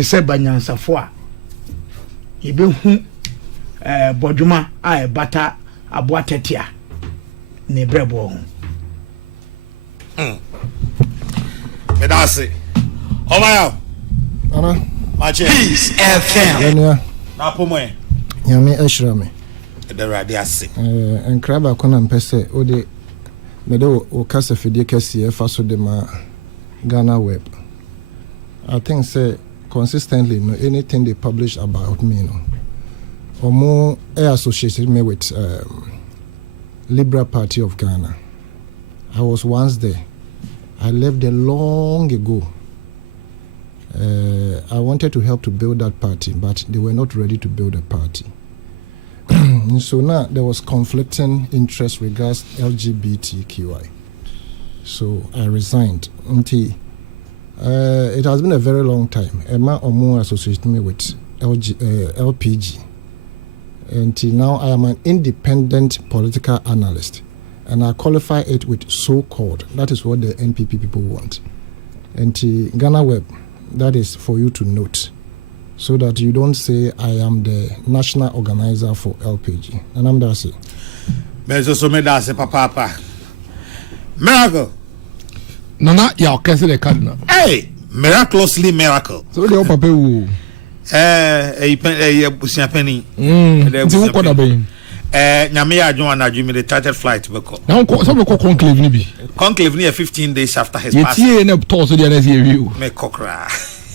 te se banyansafo a yebehu bodwuma a bata aboa tetia ne brebo ho medase Omaya ana mache Peace FM enia na pomwe nyame ashira me the radiase enkraba kona mpese ode mede o kasa fidie kase fa so de ma Ghana web. I think say consistently no anything they publish about me no or more associated me with Liberal Party of Ghana. I was once there. I left there long ago. I wanted to help to build that party, but they were not ready to build a party. So now there was conflicting interest regards LGBTQI. So I resigned. It has been a very long time. Emma Omo associated me with LPG. Until now, I am an independent political analyst, and I qualify it with so-called. That is what the NPP people want. Until Ghana Web, that is for you to note, so that you don't say I am the national organizer for LPG. And I'm that's it. Papa. Miracle. Nana ya okese the cardinal. Hey, miraculously miracle. So the papa wo. Busia penny. Nti wo koda ben. Nyame ya adwon na adwumi the chartered flight beko. Na ko so beko conclave ni bi. Conclave ni 15 days after his passing. Yetie na to so dia na se wi o. Me kokra.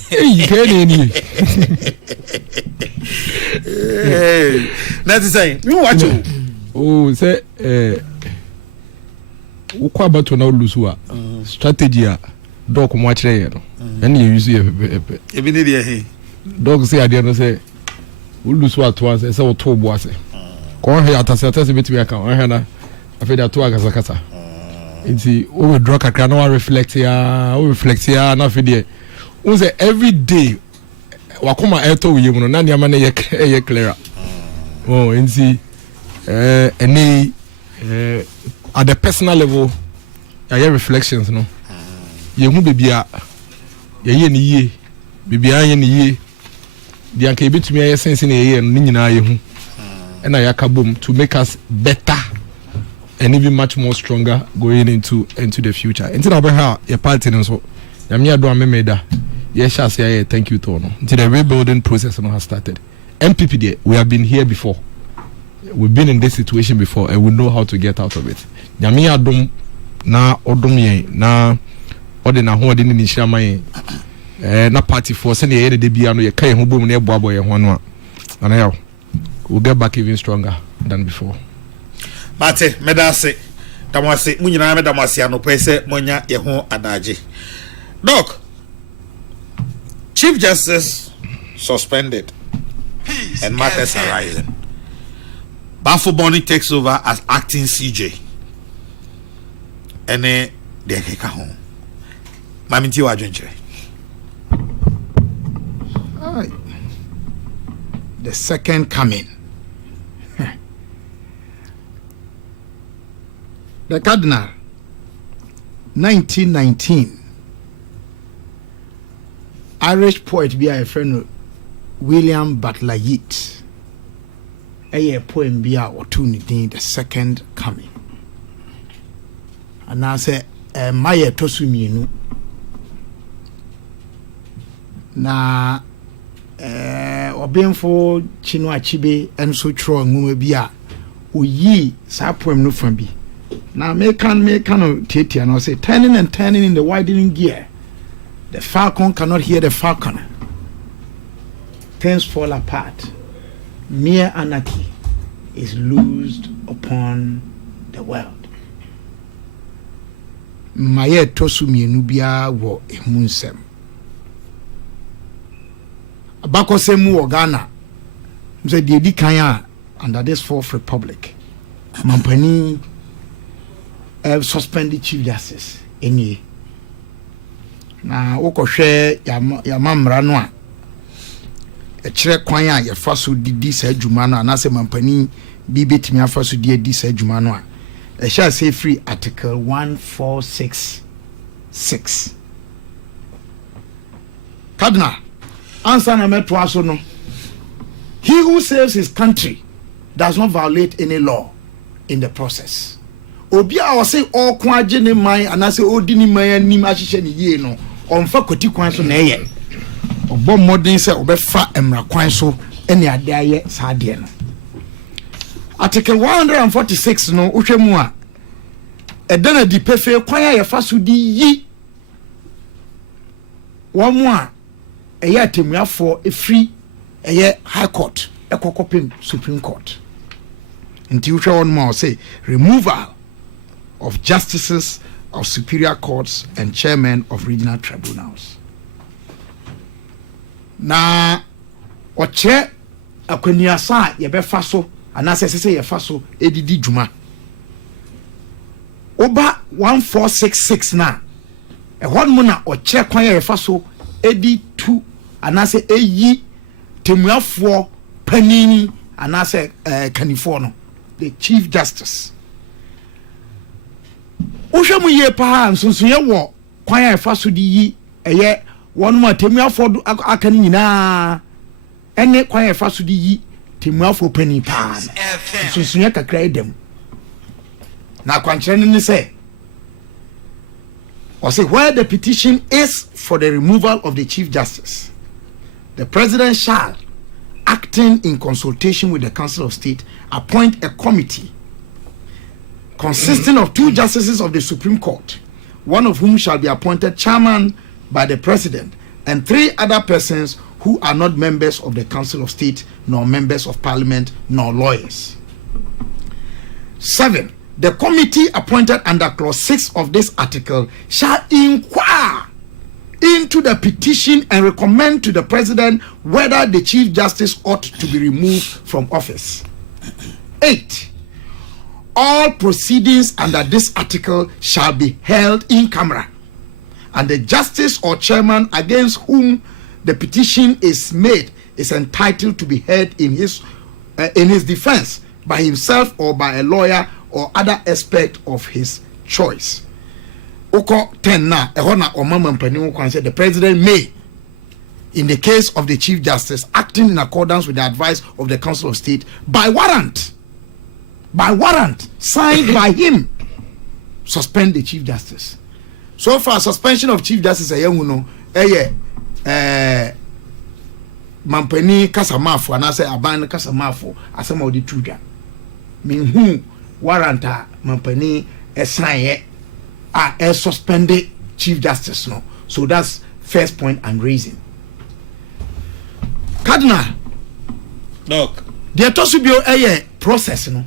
Hey, kene ni. That's saying, you watch you. Oh, say ukwa bato na olusu a strategy a dog mo akire ye no ene ye use ye pepe e bi ne de he dog say ade no say olusu ato ase say oto bo ase ko he atase betimi aka o he na afi da to akasa kasa nti o we draw kakra na reflect ya na afi de o say every day wakoma eto we mu no na niam na ye clear oh nti ene at the personal level, I hear reflections, no. You who be a ye, be a ye. The anke bit me a sense in a year and nina ye, and I boom to make us better and even much more stronger going into the future. Until I your party and so, Yamia do made that. Yes, shall say thank you, Tono. Until the rebuilding process has started. MPP there, we have been here before. We've been in this situation before and we know how to get out of it. Nyame adom na odom yen na ode na ho ode ni nhyama yen na party for say na ye de bia no ye kai ho bom na e boabo ye ho no a na we'll get back even stronger than before. Mate medase tamwase munyina medamase anope se monya ye ho adaje. Doc, Chief Justice suspended and matters arising. Bafo Bonny takes over as acting CJ. Ene de keka ho. Maminti wa adwenkyere. The second coming. The Cardinal 1919 Irish poet be a friend William Butler Yeats. A poem be a or two the second coming. And I say Maya Tosuminu na Obenfo Chino Achibe and so tro ngumebia oyi sa poem no from bi. Now make kind of tete and I say turning and turning in the widening gear. The falcon cannot hear the falconer. Things fall apart. Mere anarchy is loosed upon the world. Maye tosu mienu bia wo emunsem. Abako semu wo Ghana. Mse die di kan under this fourth republic. Mampani suspended Chief Justice enye. Na wokohwe ya mamra no a kire kwan a ye fa so didi sa adwuma no anase mampani bi betimi afa so di sa adwuma no a e sha say free article 1466 Cardinal answer na meto aso no. He who saves his country does not violate any law in the process. Obi a say all kwaje ne man anase odi ni man anim ahihye ne yie no onfa koti kwan so na eye. Obo modern say obefa emra kwan so ene ade aye saade no. Article 146 no uhwemu a edana di pefe kwan ya fa so di yi womu a eye atemuafo efri eye high court ekokopim supreme court. Nti uhwe won mo say removal of justices of superior courts and chairmen of regional tribunals. Na oche akwaniasa ye befa so anase sese ye fa so edidi djuma oba 1466 na ehon mu na oche kwan ye fa so edi tu anase eyi temuafo panini anase kanifo no the chief justice ohwemu ye pa nsonso ye wo kwan ye fa so di yi eye won mu temuafo aka ni nyina ene kwan ye fa so di yi temuafo pani pa nsonso ye kakra edem na kwankyere ni say or say where the petition is for the removal of the chief justice, the president shall, acting in consultation with the Council of State, appoint a committee consisting of 2 justices of the Supreme Court, one of whom shall be appointed chairman by the president, and 3 other persons who are not members of the Council of State, nor members of Parliament, nor lawyers. 7. The committee appointed under clause 6 of this article shall inquire into the petition and recommend to the president whether the chief justice ought to be removed from office. 8. All proceedings under this article shall be held in camera, and the justice or chairman against whom the petition is made is entitled to be heard in his defense by himself or by a lawyer or other expert of his choice. Oko 10 na ehona omama mpani kwan say the president may, in the case of the chief justice, acting in accordance with the advice of the Council of State, by warrant signed by him, suspend the chief justice. So far suspension of chief justice ayehuno mampani kasamafo anase aban kasamafo asema odi tuja minhu warranta mampani sign suspended chief justice no. So that's first point I'm raising. Cardinal Doc, there to be a process no.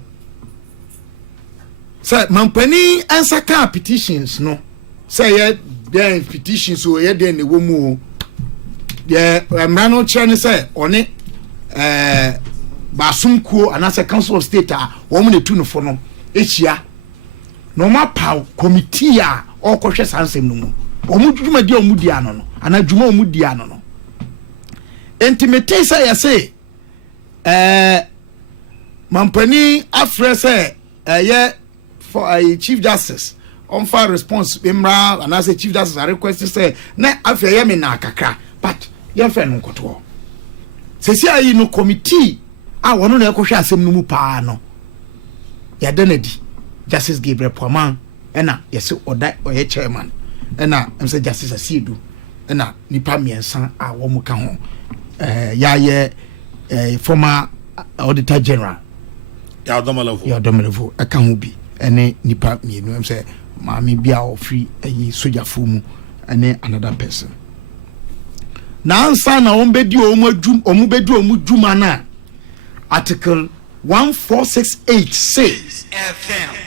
Say mampani answer petitions no. Say there petitions so there the woman the Mrano Chen say on it Basumko and as a Council of State woman the tune for no echia no ma pow committee or cautious answer no omuduma di omudia no ana djuma omudia no intimate say mampani afre say for a chief justice on fire response imra and as a chief justice I request say na afre ye me na kakra but ye fe no nkoto se si ayi no committee wono na ekohwe asem no mu pa no ya danadi Justice Gabriel Poman ena yesi oda oye chairman ena emse Justice Asiedu ena nipa miensa wo mu ka ho ya ye former auditor general ya domelevo aka ho bi ene nipa mienu emse maami bia ofri ayi soja fumu ene another person na ansa na ombedi omubedi omudwuma na article 1468 says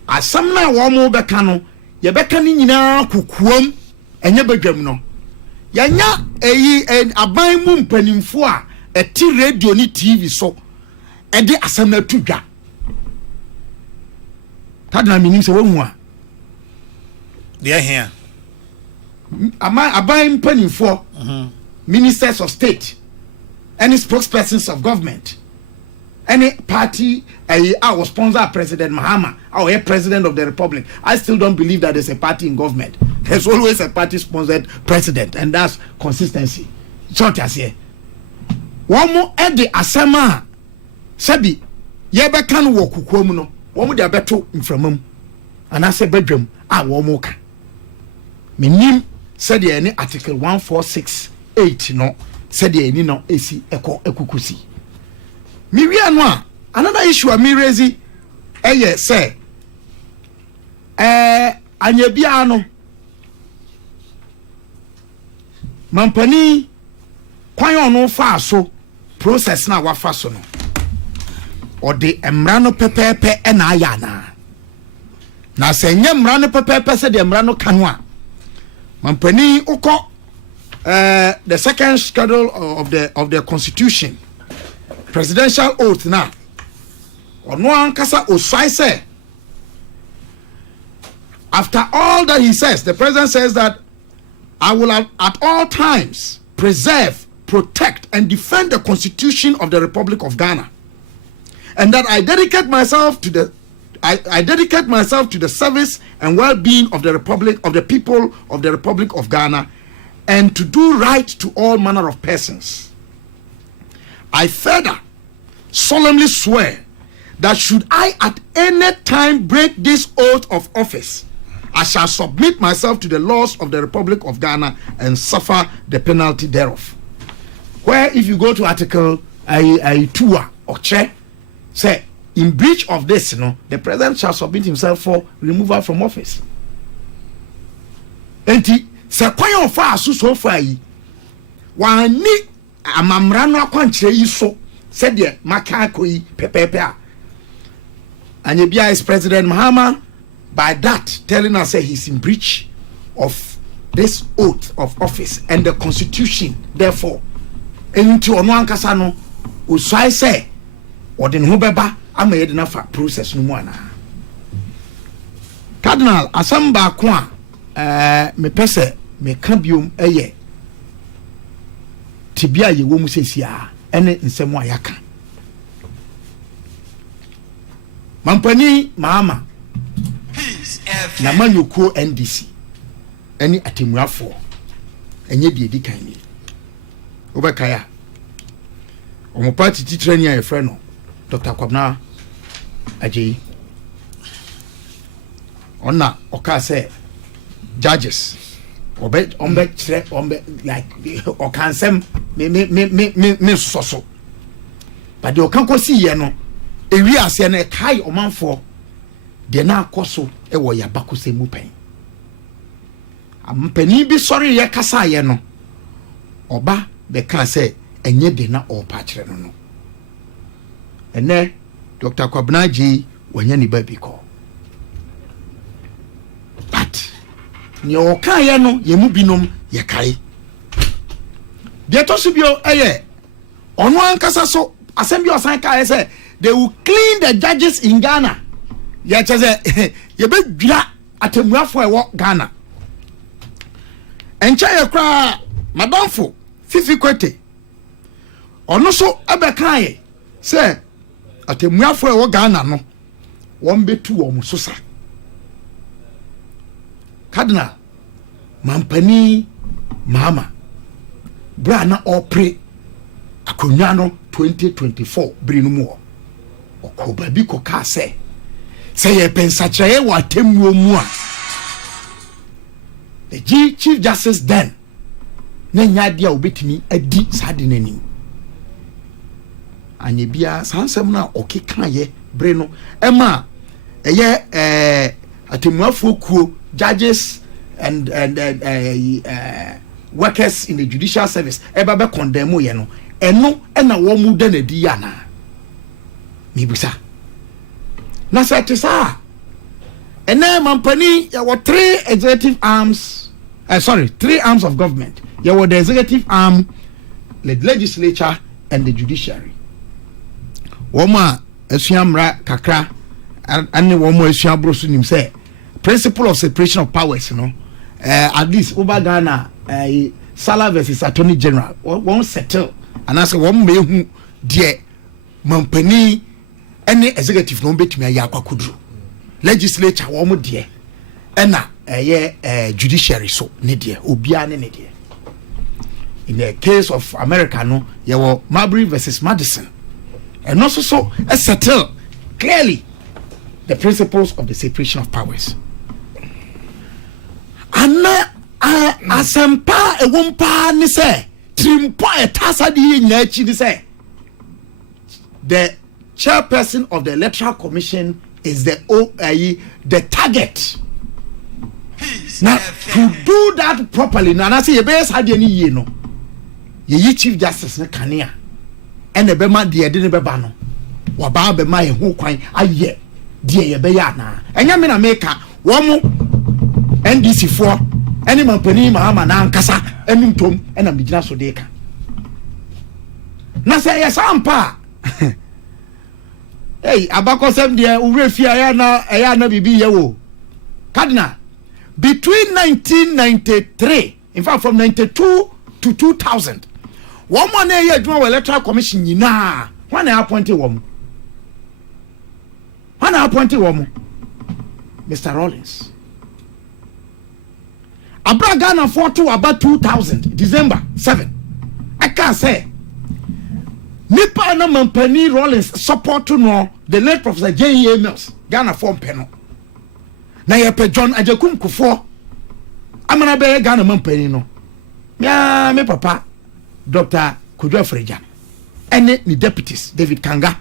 asam na wo mo beka no ye beka ni nyina kokuom enye badwam no yanya aban mu mpanimfo a eti radio ni TV so ede asam na tudwa tadna minim se wonu a they are here aban mpanimfo ministers of state any spokespersons of government any party I was sponsor President Mahama or a president of the republic. I still don't believe that there's a party in government. There's always a party sponsored president, and that's consistency. Short as here. wɔn ɛde asɛm a sɛbi yɛbɛka no wɔ kukuo mu no wɔn de abɛto mframam anaasɛ badwam a wɔn ka menim sɛdeɛ ɛne article 1468 no sɛdeɛ ɛni no esi ɛkɔ ɛkukusi miwia no a another issue a mi raise ɛyɛ sɛ anya bia no mampani kwan ɔno fa so process na wafa so no ɔde mmara no pɛpɛɛpɛ ɛna ayɛ ana na sɛ nyɛ mmara no pɛpɛɛpɛ sɛ deɛ mmara no ka no a mampani ukɔ the second schedule of the constitution presidential oath na ɔno ankasa osai sɛ after all that he says, the president says that I will at all times preserve, protect, and defend the Constitution of the Republic of Ghana, and that I dedicate myself to the service and well-being of the Republic, of the people of the Republic of Ghana, and to do right to all manner of persons. I further solemnly swear that should I at any time break this oath of office, I shall submit myself to the laws of the Republic of Ghana and suffer the penalty thereof. Where if you go to article 2 or check, say in breach of this, the president shall submit himself for removal from office. Enti se kwan fa aso so fa yi wani amamra no akwankyere yi so said the maka koyi pepepe a Anyebia is President Mahama by that telling us that he's in breach of this oath of office and the constitution. Therefore, into ono ankasa no usai say ode ne ho beba amayede na fa process no mu ana. Cardinal asamba ko a me pese me ka biom eye tibia ye wo mu sesia ene nsem a yaka. Mampani Mahama na manyoko NDC any atemuafo enye die dikan ni obekaya omo party titire ni a friend no Dr. Kwabna Ajeyi ona oka say judges ombe like okansem me soso but the okankosi ye no ewi ase na kai omanfo de na akoso e wo yabakose mu pen ampani bi sori ye kasa ye no oba be kan say enye de na opa kire no ene Dr. Kwabna Ajeyi wanya ni baby ko but ni o kan ye no ye mu binom ye kai de to so bio eye ono ankasa so asem bi osan kai say they will clean the judges in Ghana. Ya cheze ye be dwira atemuafo ewo Ghana. Encha ye kra madamfo Fifi Kwete. Ono so ebe kan ye say atemuafo ewo Ghana no won betu wo sosa. Cardinal Mampani Mahama bra na opre akonwa no 2024 bri no mu okoba bi ko ka say ye pensacheye wa temuo mu a the Chief Justice then na nyade a obetimi adi sade nanim anye bia sansem na okeka ye bre no ema eye atemuafo kuo judges and workers in the judicial service eba be condemn ye no eno na wo mu da na di yana mibusa na setisa ene mampani ya were 3 executive arms 3 arms of government. Ya were the executive arm, the legislature and the judiciary. Woma esuamra kakra and womo esuabro so nim say principle of separation of powers, at least over Ghana Sala versus Attorney General won't settle and I say one may who dear mampani any executive no betumi ayakwa kudru legislature wo de ena judiciary so ne de obia ne de in the case of America, no, you were Marbury versus Madison, and also so settle clearly the principles of the separation of powers. And asempa ewumpa ni say trimpo etasa di nyachi ni say the chairperson of the Electoral Commission is the target. Now to do that properly, now I say you best had any ye no. Ye Chief Justice ne kania, and the bema de de be ba no. Wa ba be ma ye ho kwan aye de ye be ya na. Enya me na meka wo mo NDC for any man pani mahama na nkasa enu ntom e na migina so de ka. Na say yes ampa. Hey, abakosem de urefia ya na bibi ye wo. Cardinal, between 1993, in fact from 92 to 2000, one man here adwuma Electoral Commission nyina, when I appointed one. When I appointed one, Mr. Rawlings. Abra Ghana for to about 2000, December 7. I can't say. Nipa na Mampani Rawlings support to know the late Professor J.E. Mills, Ghana form panel. Na yepe John Ajekum Kufuor amana be Ghana Mampani no. Me papa Dr. Kojo Freja. Ene ni deputies David Kanga.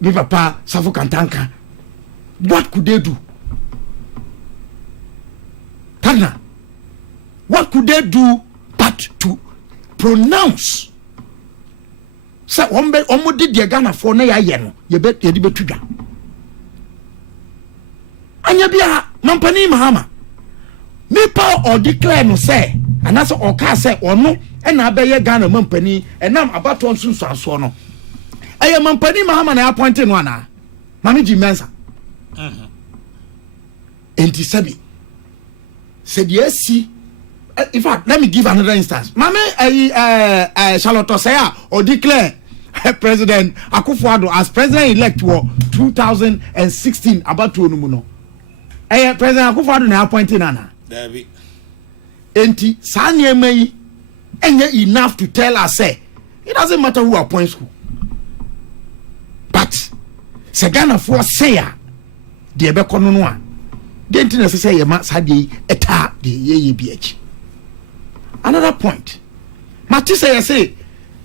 Me papa Safu Kantanka. What could they do? Tana. What could they do but to pronounce? Say omo di de Ghana for na ya ye no ye di betudwa. Anya bia Mampani Mahama nipa or declare no say anase or ka say ono e na abaye Ghana Mampani enam abato nsunsu aso no eye Mampani Mahama na appoint no ana mami Jimensa enti sabi said yes. In fact, let me give another instance. Mame Charlotte say or declare President Akufo-Addo as president-elect for 2016 about to no. President Akufo-Addo na appointed nana. David. Enti sanye mei enye enough to tell us say it doesn't matter who appoints who. But Ghana for say the ebe kono no a. The internet say ma sadi eta the ye BH. Another point. Matisa say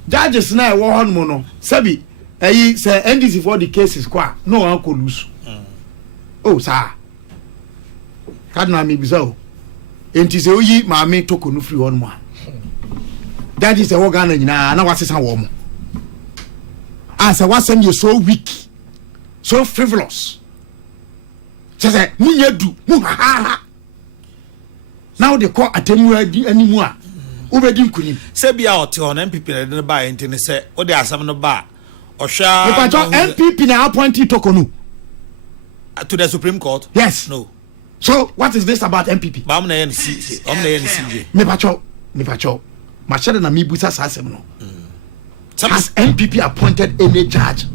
judges na wo hon mo no sabi say NDC for the cases kwa no one could lose. Oh sir. Cardinal me bizao. Enti say oyi maame toko no free hon mo. Judges say wo Ghana nyina na wasesa wo mo. Answer wasem you so weak. So frivolous. Say munya du mu ha. Now they call atemu animu a ubedi nkunim say bia ote on MPP na ba enti say o de asam no ba ohwa because MPP na appointee tokonu to the Supreme Court. Yes. No. So what is this about MPP? Ba am na NC me pacho machede na mi busa sasem no. Has MPP appointed any judge?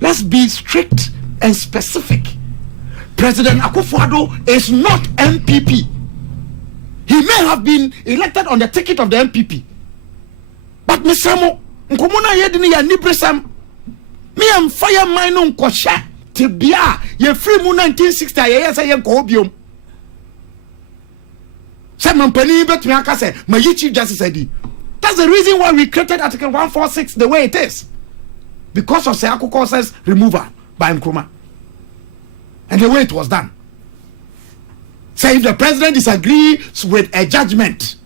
Let's be strict and specific. President Akufo-Addo is not MPP. He may have been elected on the ticket of the MPP. But Mr. Mo, nkomona yedini ya nibresam. Me am fire mine nkosha tibia ye free mu 1960 ye say ye ko obiom. Say Mampani betumi aka say my Chief Justice edi. That's the reason why we created Article 146 the way it is. Because of Say Akuko's removal by Nkrumah. And the way it was done. Say if the president disagrees with a judgment,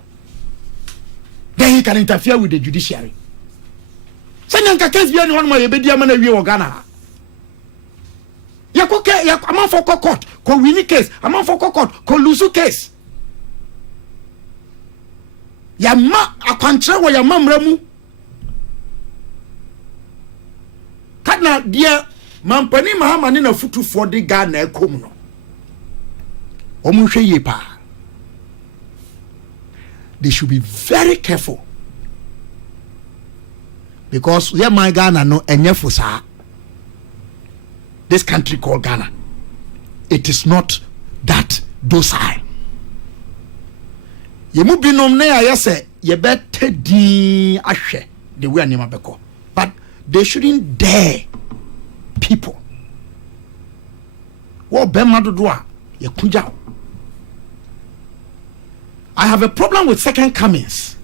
then he can interfere with the judiciary. Say nyanka case bi anyone mo yebedi ama na wie wo Ghana. Ya amount for court, ko win case, amount for court, ko lose case. Ya ma akwantre wo ya mamra mu. Kadna dia Mampani Mahama ni na futu for the Ghana ekom no. Omunhwe ye pa. They should be very careful. Because yeah my Ghana no enye fusa. This country called Ghana. It is not that docile. ye mu binom na ya say ye better din ahwe the way anema beko, but they shouldn't dare people wo bema dodo a ye kuja. I have a problem with second comings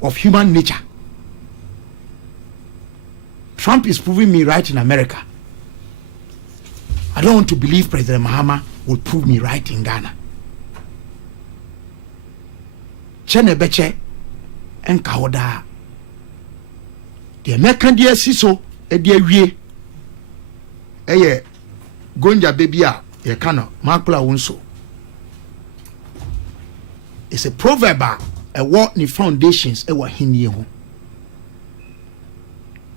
of human nature. Trump is proving me right in America. I don't want to believe President Mahama will prove me right in Ghana. Chene beche enka hoda. The American dear siso e dear wie. Eye gonja baby a ye kana makula wonso. It's a proverb a what ni foundations e wa hinie ho.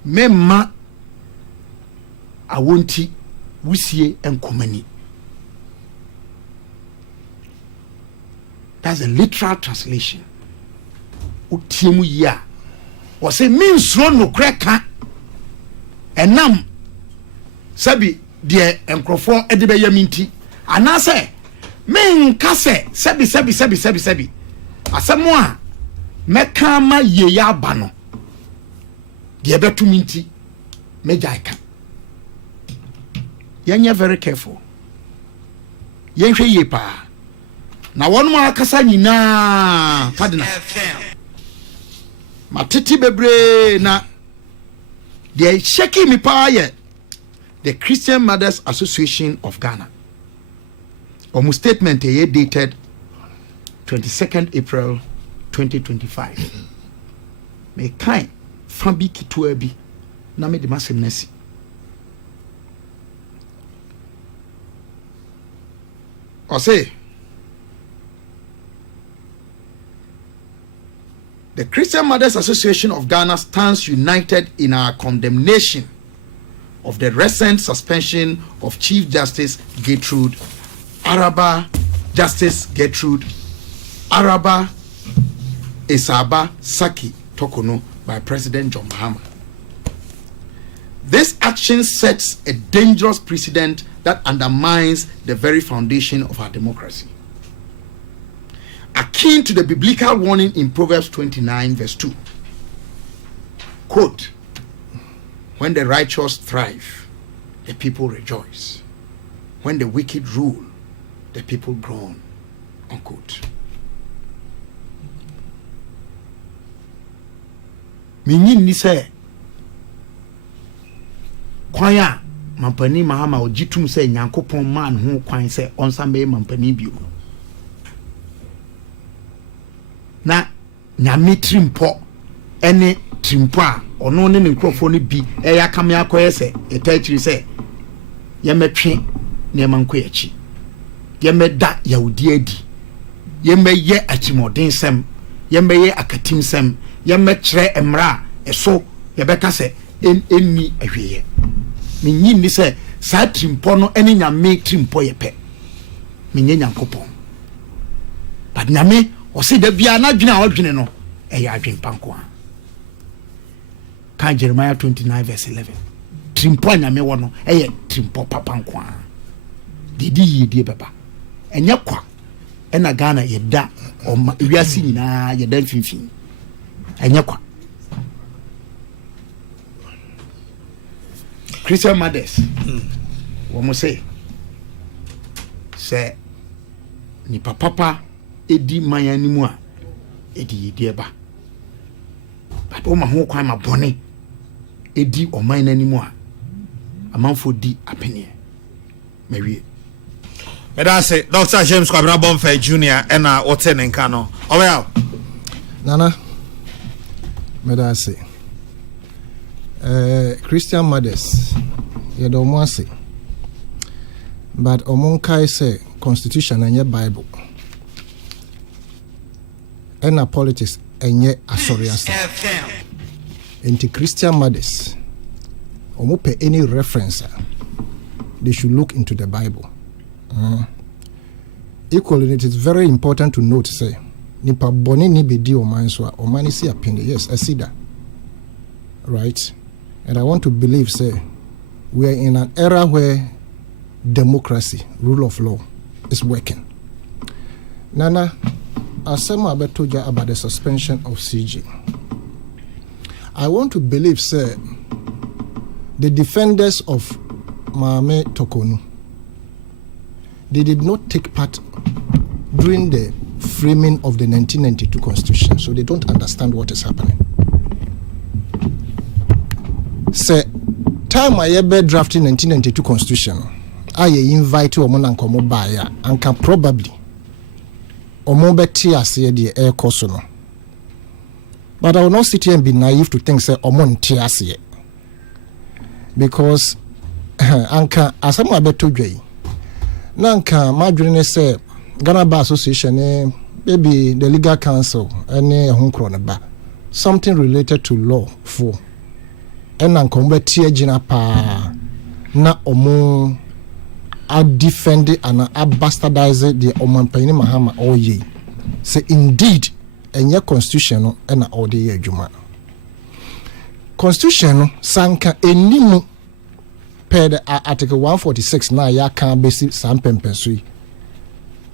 Memma awonti wusie enkomani. That's a literal translation. Utiemu ya o say means no kreka enam sabi de enkrofo ede be yaminti anase men kase sabi asemo a meka ma ye ya ba no de betu minti mejaika. Yenye very careful. Yenhwe ye pa. Na wonu ma akasa nyina kadina. Matiti bebre na de sheki mi pa ye the Christian Mothers Association of Ghana. Omu statement ye dated 22nd April 2025. Me kind fambi kitwa bi na me de masem nasi. I say the Christian Mothers Association of Ghana stands united in our condemnation of the recent suspension of Chief Justice Gertrude Araba Esaba Saki Tokono by President John Mahama. This action sets a dangerous precedent that undermines the very foundation of our democracy. Akin to the biblical warning in Proverbs 29 verse 2. Quote, when the righteous thrive, the people rejoice. When the wicked rule, the people groan. Unquote. Minyin ni say kwaya mampani Mahama ojitum say Nyankopon man ho kwan say onsa me mampani bio. Na nyame trimpo ene trimpo a ono ne nkrofo no bi eya kame akoye se etachiri se yemetwe ne manko yachi yemeda yawudi adi yemeye achimoden sem yemeye akatim sem yemekre emra eso yebeka se enni ahweye minyi ni se sa trimpo no ene nyame trimpo yepe minye Nyankopon but nyame o se da bia na dwene a odwene no eya adwen panko a kan Jeremiah 29 verse 11 trimpo nyame wo no eye trimpo papanko a didi yedie beba enye kwa ena Ghana yeda o wiase nyina yeda mfimfini enye kwa Christian Mothers wo say ni papa edi mayanimu a edi yedie ba but o ma ho kwan ma bone edi o man nanimu a amanfo di apenie mawie Meda say Dr. James Kwabena Bonfa Jr. ena wote ne nka no well Nana meda say Christian Mothers ye do mo say but omonkai say constitution and your Bible ena politics enye asoriasa into Christian Mothers omope any reference they should look into the Bible. Equally, it is very important to note say nipa boni ni bedi oman so oman is opinion. Yes, I see that, right? And I want to believe say we are in an era where democracy, rule of law is working. Nana, Asema Abetoja about the suspension of CG. I want to believe, sir, the defenders of Maame Tokonu, they did not take part during the framing of the 1992 Constitution, so they don't understand what is happening. Sir, time I ever drafting 1992 Constitution, I invite Omon and Komo Baya and can probably Omobeti as the air cosono. But I will not sit here and be naive to think say Omon Tiasie. Because Anka Asama Betogay Nanka Madrine say Ghana Bar Association, maybe the legal council, any Hunkronaba, something related to law for and Nankombe Jina Pa na Omo are defending and are bastardizing the Omampani Mahama all ye. Say indeed, and your constitution and all the year Juma. Constitution sanka enimu per the Article 146 na ya can basic sampempensui.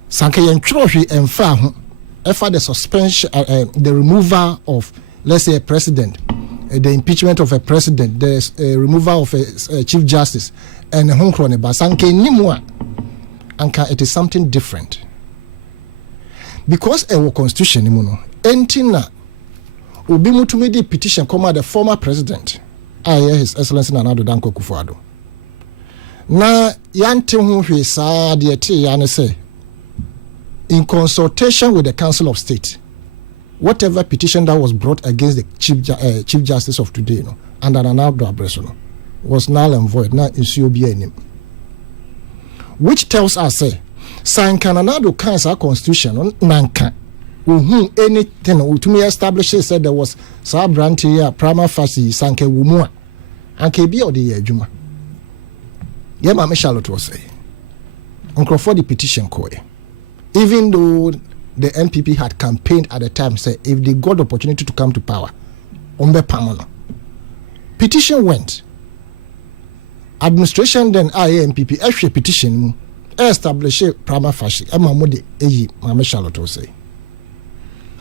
Sanka yentrohi and fa the suspension, the removal of, let's say, a president, the impeachment of a president, the removal of a chief justice, and a honkron basanke nimwa, anka it is something different. Because a constitution imuno, entina ubi mutumidi petition come the former president, His Excellency Nana Danko Kufuado. Na yante hu sa de ti ya ne say, in consultation with the Council of State, whatever petition that was brought against the Chief Justice of today, under Ronaldo Abreso, was null and void, not in COBA. Which tells us, say, San Cananado Cancer Constitution, Nanka, who anything to me establishes said there was Sabranti, Prima Facie, Sanke Wumua, and KB or the year Juma. Yema Charlotte was say, Uncle for the petition, even though the MPP had campaigned at the time, say if they got the opportunity to come to power, Ombe Pamono. Petition went. Administration then MPP actually petition established prima facie. Emamode eyi Mame Charlotte say.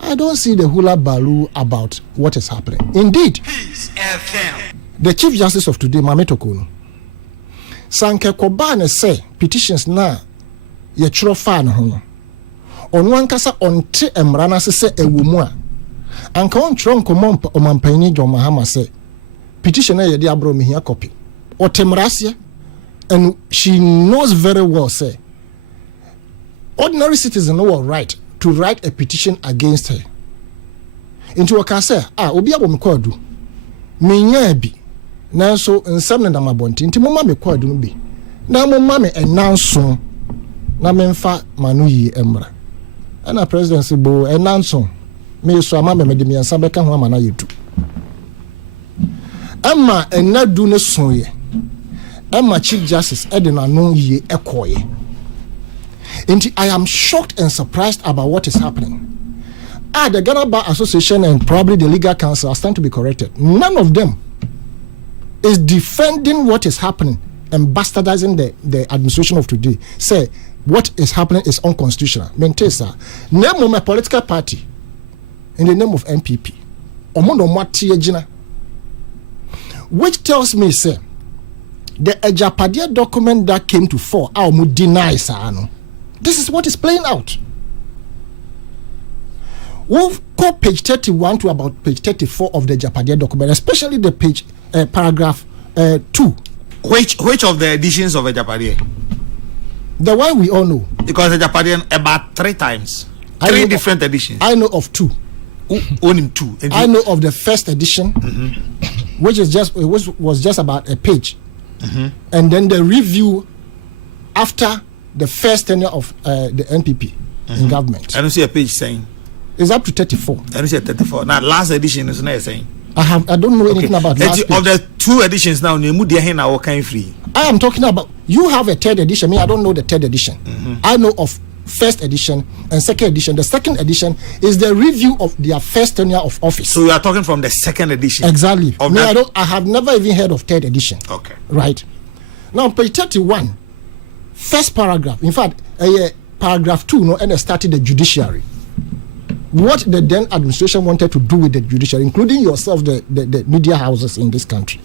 I don't see the hula baloo about what is happening. Indeed, the Chief Justice of today, Mame Tokonu, Sanke Kobane say petitions na ye chro fa no ho. Onu ankasa onte emrana se ewumu a anka on chro nkomo omampani John Mahama say petitioner ye dey abro me here copy otemrasia, and she knows very well say ordinary citizen no right to write a petition against her. Into waka say obi abo me kwadu me nya bi nanso nsam na mabonti nti mo ma me kwadu no bi na mo ma me enanso na me mfa manu yi emra ana presidency bo enanso me so ama me de me nsa beka ho ama na yetu ama enadu ne sonye ama Chief Justice Edina no yi ekoye. Inti I am shocked and surprised about what is happening. The Ghana Bar Association and probably the legal council are starting to be corrected. None of them is defending what is happening and bastardizing the administration of today. Say what is happening is unconstitutional. Mentesa, name of my political party in the name of MPP. Which tells me, say, the Ejapadia document that came to fore, denies. This is what is playing out. We'll go page 31 to about page 34 of the Japadia document, especially the page paragraph 2. Which of the editions of the Japadia? The one we all know. Because the Japadia about 3 times. 3 different editions. I know of 2. Only 2. I know of the first edition, which was just about a page, and then the review after the first tenure of the NPP in government. I don't see a page saying. It's up to 34. I don't see 34. Now last edition is not saying. I don't know anything about last page. Of the 2 editions now, free. I am talking about, you have a 3rd edition. I don't know the 3rd edition. I know of first edition and second edition. The second edition is the review of their first tenure of office. So you are talking from the second edition? Exactly. I have never even heard of 3rd edition. Okay. Right. Now, page 31, first paragraph. In fact, paragraph 2, and I started the judiciary. what the then administration wanted to do with the judiciary, including yourself, the media houses in this country,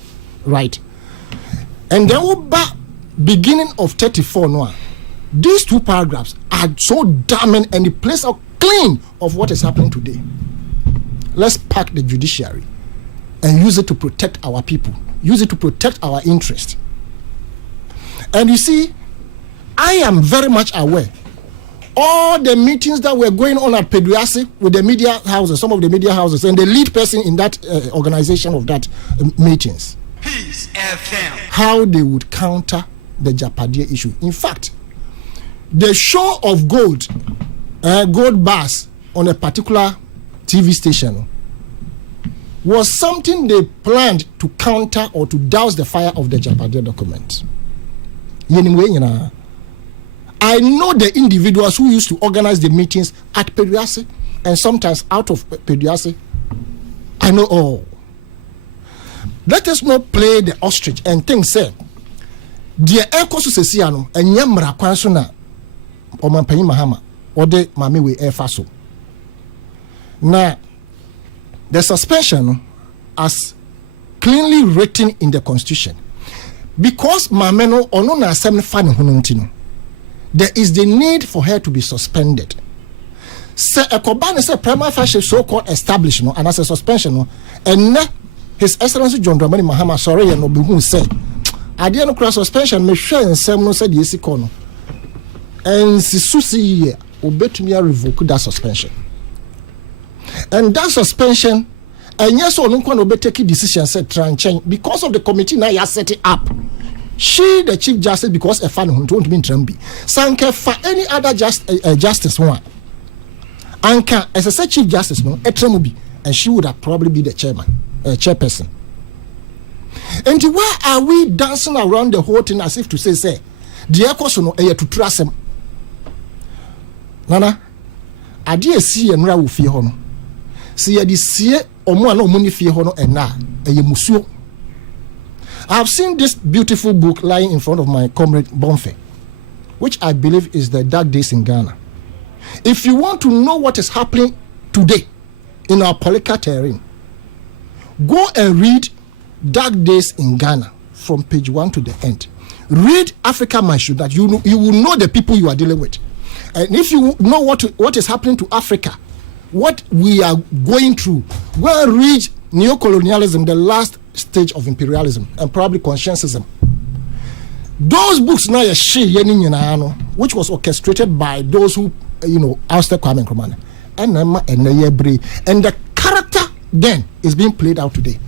right? And then beginning of 34 now, these two paragraphs are so damning and the place are clean of what is happening today. Let's pack the judiciary and use it to protect our people, use it to protect our interest. And you see, I am very much aware all the meetings that were going on at Peduase with the media houses, some of the media houses, and the lead person in that organization of that meetings, Peace FM, how they would counter the Japadia issue. In fact, the show of gold bars on a particular TV station was something they planned to counter or to douse the fire of the Japadia document. I know the individuals who used to organize the meetings at Peduase and sometimes out of Peduase. I know all. Let us not play the ostrich and think, say, dear Eko Susesiano and Yamra Kwansuna or Mampani Mahama or de Mamiwe Efaso. Now, the suspension as cleanly written in the Constitution, because Mameno Onona 75 Hununtino. There is the need for her to be suspended. Say a Koban is a prima facie so-called establishment and as a suspension, and His Excellency John Dramani Mahama, sorry, and Obi said, I didn't cross suspension, me share and some no said yes, econo. And Sisusi Obetumia revoke that suspension. And that suspension, and yes, or no one obey take decision said try and change because of the committee now you set it up. She, the Chief Justice, because a fan who don't mean Trambi, Sanka for any other justice one. Anka, as I said, Chief Justice, no, a Tramubi, and she would have probably be the chairperson. And why are we dancing around the whole thing as if to say, the echoes no air to trust him? Nana, I dare see and raw fear hono. See, I see or more no money fear hono and na a musuo. I have seen this beautiful book lying in front of my comrade Bonfe, which I believe is the Dark Days in Ghana. If you want to know what is happening today in our political terrain, go and read Dark Days in Ghana from page 1 to the end. Read Africa My Shoe, that you will know the people you are dealing with. And if you know what is happening to Africa, what we are going through, go and read Neocolonialism, the last stage of imperialism, and probably conscientism. Those books now which was orchestrated by those who ousted Kwame Nkrumah, and the character then is being played out today.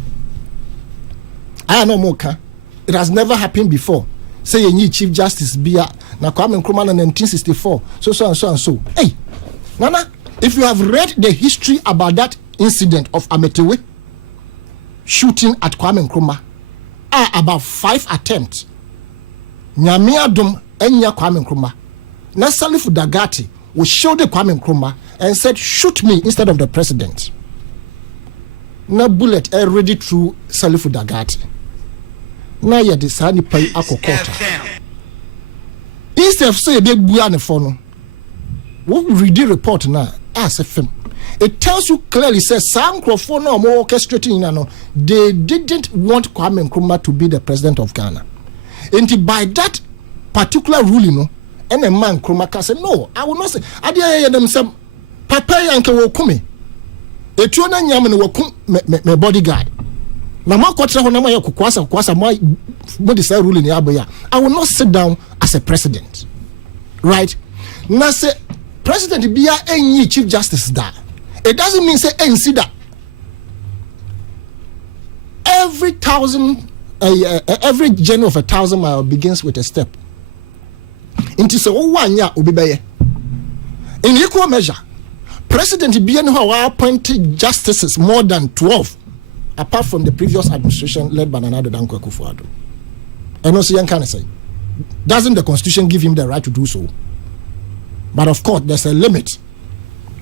I know more. It has never happened before. Say a new Chief Justice Bia na Kwame Nkrumah in 1964. So. Hey, Nana, if you have read the history about that incident of Ametewe shooting at Kwame Nkrumah, about 5 attempts. Nyamia Dum enya Kwame Nkrumah. Na Salifu Dagati will show the Kwame Nkrumah and said, shoot me instead of the president. Na bullet already through Salifu Dagati. Na ya disani pay akokota. Instead of say a big buane fono, what we read the report now as a film. It tells you clearly, says some microphone no more orchestrating. They didn't want Kwame Nkrumah to be the president of Ghana. And by that particular ruling, and a man Nkrumah can say, no, I will not say. I did them some papa yanke wo kume. Etuona nyame wo kum me bodyguard. Na ma kwatra ho na ma yakukwasa ma decide ruling ya boya. I will not sit down as a president. Right? Na say president bia enyi chief justice da. It doesn't mean say NC that every journey of 1,000 miles begins with a step. Into so 1 year obibeye. In equal measure, President Bian who appointed justices more than 12, apart from the previous administration led by Nana Dankwa Akufo-Addo. And also young can say, doesn't the Constitution give him the right to do so? But of course, there's a limit,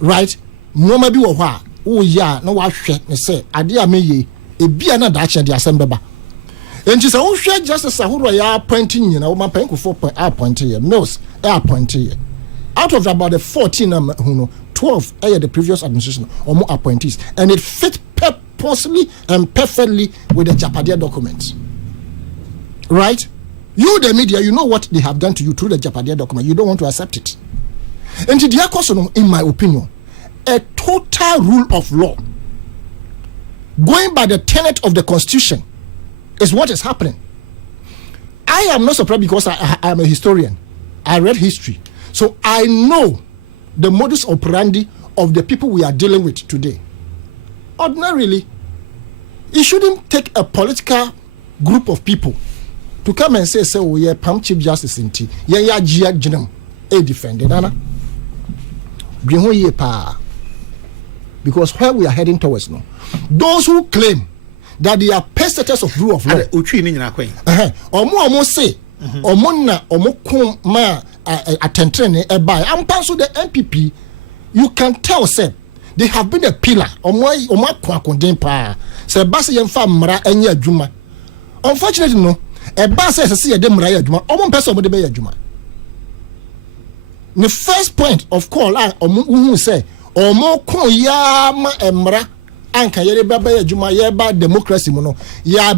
right? No maybe wa oh yeah no wa hwe ne say ade ameye e bia na da che de asembeba enti say wo hwe justice ahoro ya appointing nyina wo mapanko 4 appointing ye mills appointing ye out of about the 14 who know 12 the previous administration or more appointees, and it fit purposely and perfectly with the Japadia documents. Right? You, the media, you know what they have done to you through the Japadia document. You don't want to accept it. And in my opinion, a total rule of law, going by the tenet of the Constitution, is what is happening. I am not surprised because I am a historian. I read history. So I know the modus operandi of the people we are dealing with today. Ordinarily, it shouldn't take a political group of people to come and say, oh, yeah, Pam Chief Justice in T. Yeah, Gia Genum, a defendant. Because where we are heading towards now, those who claim that they are perpetrators of rule of law, almost say, Omona, Omoko ma attentrene by Ampaso the MPP, you can tell, say, they have been a pillar, Oma Kwakondin Pa, Sebastian Famra, and Juma. Unfortunately, no, a bass says, see a demraya Juma, Omon person with the Bay Juma. The first point of call, Omu say, Omo Koyama Emra. Anka yere baba ya juma ye ba democracy mono ya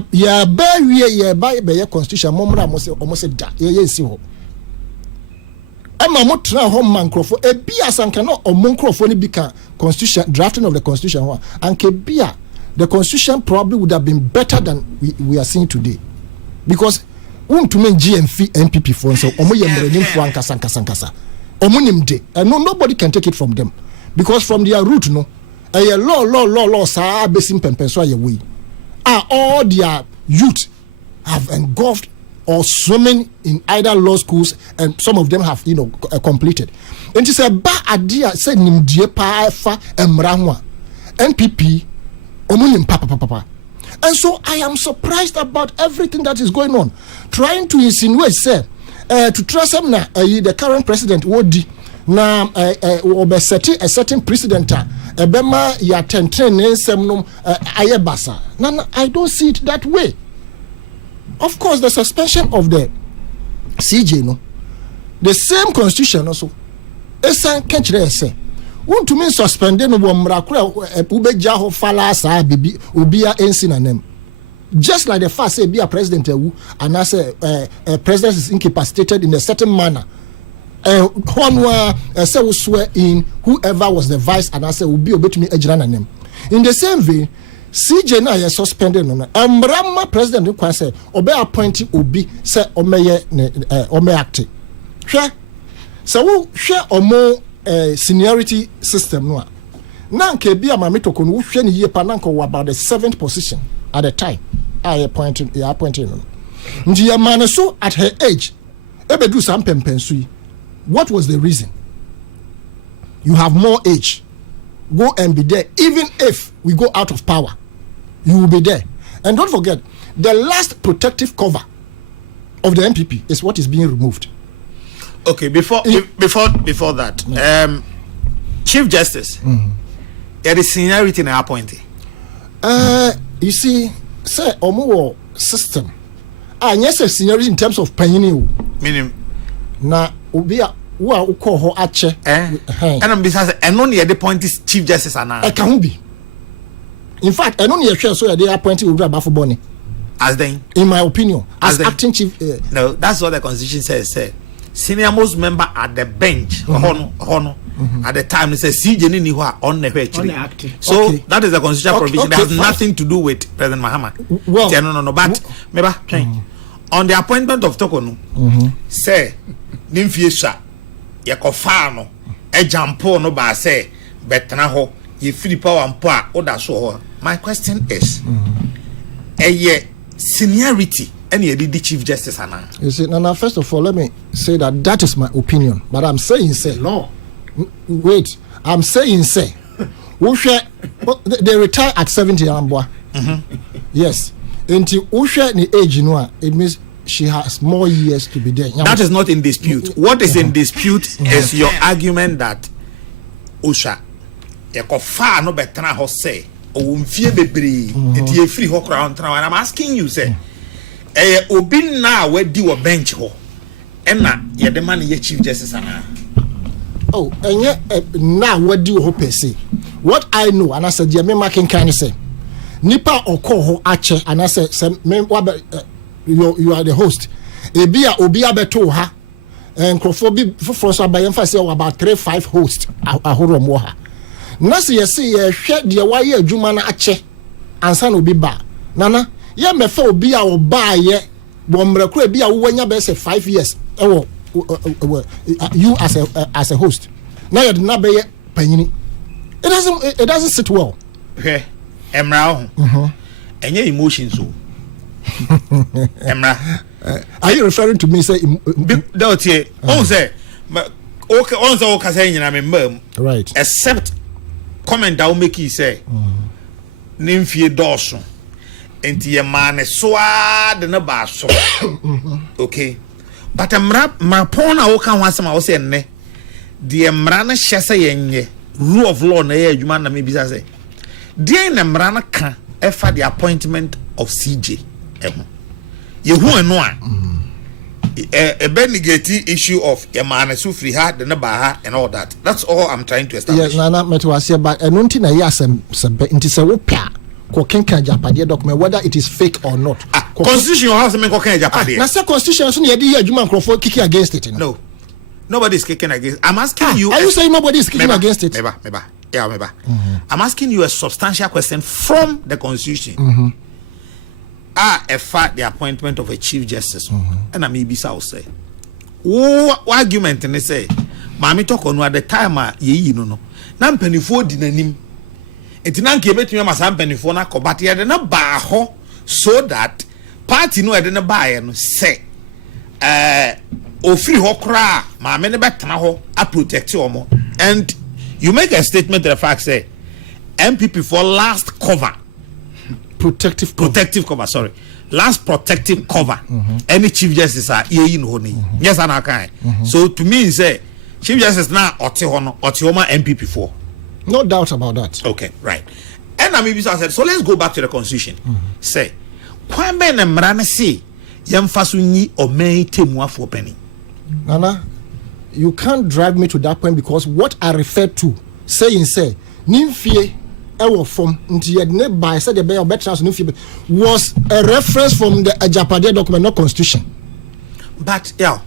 ba wie ye ba be ye constitution momra mo se da ye si ho ama mo tra ho mankrofo e bia sanka no omonkrofo ni bika constitution drafting of the constitution ho anka bia the constitution probably would have been better than we are seeing today, because to men GMF MPP for so omo ye mrenim fo anka sanka omonim de and nobody can take it from them, because from their root no a law sa besim pempenso aye we all their youth have engulfed or swimming in either law schools, and some of them have completed. And it's a ba idea say nimdie pa fa emra ho NPP omunim papa. And so I am surprised about everything that is going on, trying to insinuate say to trust him na the current president wodi na obeseti a certain precedent ebema ya tenten nsem no ayebasa. Nana, I don't see it that way. Of course, the suspension of the CJ no, the same constitution also esan kenchire say want to mean suspended no mrakura ubeja ho fala sa bibi obia ensi na nem, just like the fact say be a president ewu and as a president is incapacitated in a certain manner. Say we swear in whoever was the vice and I say will be obey to me ejira na nem. In the same way, CJ na ye suspended no. Mrama president require say obey appoint obi say ome act. Hwe. So wo hwe omo seniority system no. Na nke bia ma metoko no hwe ne yie pa na nko about the 7th position at the time. I appointed no. Ndi ya man so at her age ebedu sam pempensu. What was the reason? You have more age. Go and be there. Even if we go out of power, you will be there. And don't forget, the last protective cover of the MPP is what is being removed. Okay, before that, Chief Justice, there is seniority in our appointee. You see, say omo system. Yes, seniority in terms of penny. Meaning, na obia wa ukọ ho ache and I'm besides and only at the point is Chief Justice ana e can be. In fact, and only a so they appoint Obi Abafo Boni as then, in my opinion, as acting chief. No, that's what the constitution says. Senior most member at the bench at the time they say CJ ni ho on the acting. So okay. That is the constitutional provision that has nothing to do with President Mahama. Well, no, but maybe on the appointment of Tokonu, say nimfiesha yakofa no ejampo no ba say betena ho ye free power mpo a oda so ho. My question is seniority any the Chief Justice ana. You see, now first of all, let me say that is my opinion, but I'm saying say no. Wait, I'm saying say they retire at 70 amboa. Yes. Until Usha ni age no, it means she has more years to be there. That is not in dispute. What is in dispute is your argument that Usha yakofa no betena ho say o mfie bebre e free ho crown and I'm asking you say obi na we di wo bench ho e na ye de man ye Chief Justice ana. Oh, and yet now what do you hope I say? What I know, and I said, yeah, me making kind of say, Nipa or Koho Ache, and I said, you are the host. Obia beto ha, and Crophobi for so by emphasis about 3-5 hosts. A horror moha. Nasi yesi shed the wire Jumana Ache, and son will be bar. Nana, ya me for be our bar ye, Bombre be a when you best 5 years. Oh, you as a host. Now you're not be penny. It doesn't sit well. Okay, Emra. And your emotions. Emra. Are you referring to me? Say, don't say. Oh, say. Okay, also, saying I mean, right. Except comment that will make you say, Nymphy Dawson. And your man is swad and a bass. Okay. But my pawn, I can want some. I was saying, the Emrana Shassa Yenye, rule of law, you man, maybe say, dear Emrana can effort the appointment of CJ. You who and one a benigati issue of your man, Sufri had the Nabaha and all that. That's all I'm trying to establish. Yes, Nana Metuasia, but I don't think I ask some into Sawopia. Kokenka Japadia document, whether it is fake or not. Constitution has to make Kokenka Japadia. That's the constitution. So you did Juman Crawford kicking against it. No, nobody is kicking against. I'm asking you. Are you saying nobody is kicking against it? Maybe. I'm asking you a substantial question from the constitution. A fact the appointment of a chief justice, and I maybe so say. What argument and they say, Mammy talk on at the time ye no. Nam penny for dinner. It's not given to me as I'm penny for na but he had a bar so that party no had a buy and say, free hokra, my many better now, I protect you more. And you make a statement to the fact say, MPP for last cover. Protective cover, sorry. Last protective cover. Any chief justice are yes, and I can. So to me, say, chief justice now, Otioma MPP for. No doubt about that. Okay, right. And I maybe said, so let's go back to the constitution. Say, Kwame and Mrana say, Yamfasuni or may temwa for penny. Nana, you can't drive me to that point because what I refer to, say, Nimfie, our from by said the Bay of Veterans was a reference from the Japadia document, not constitution. But yeah.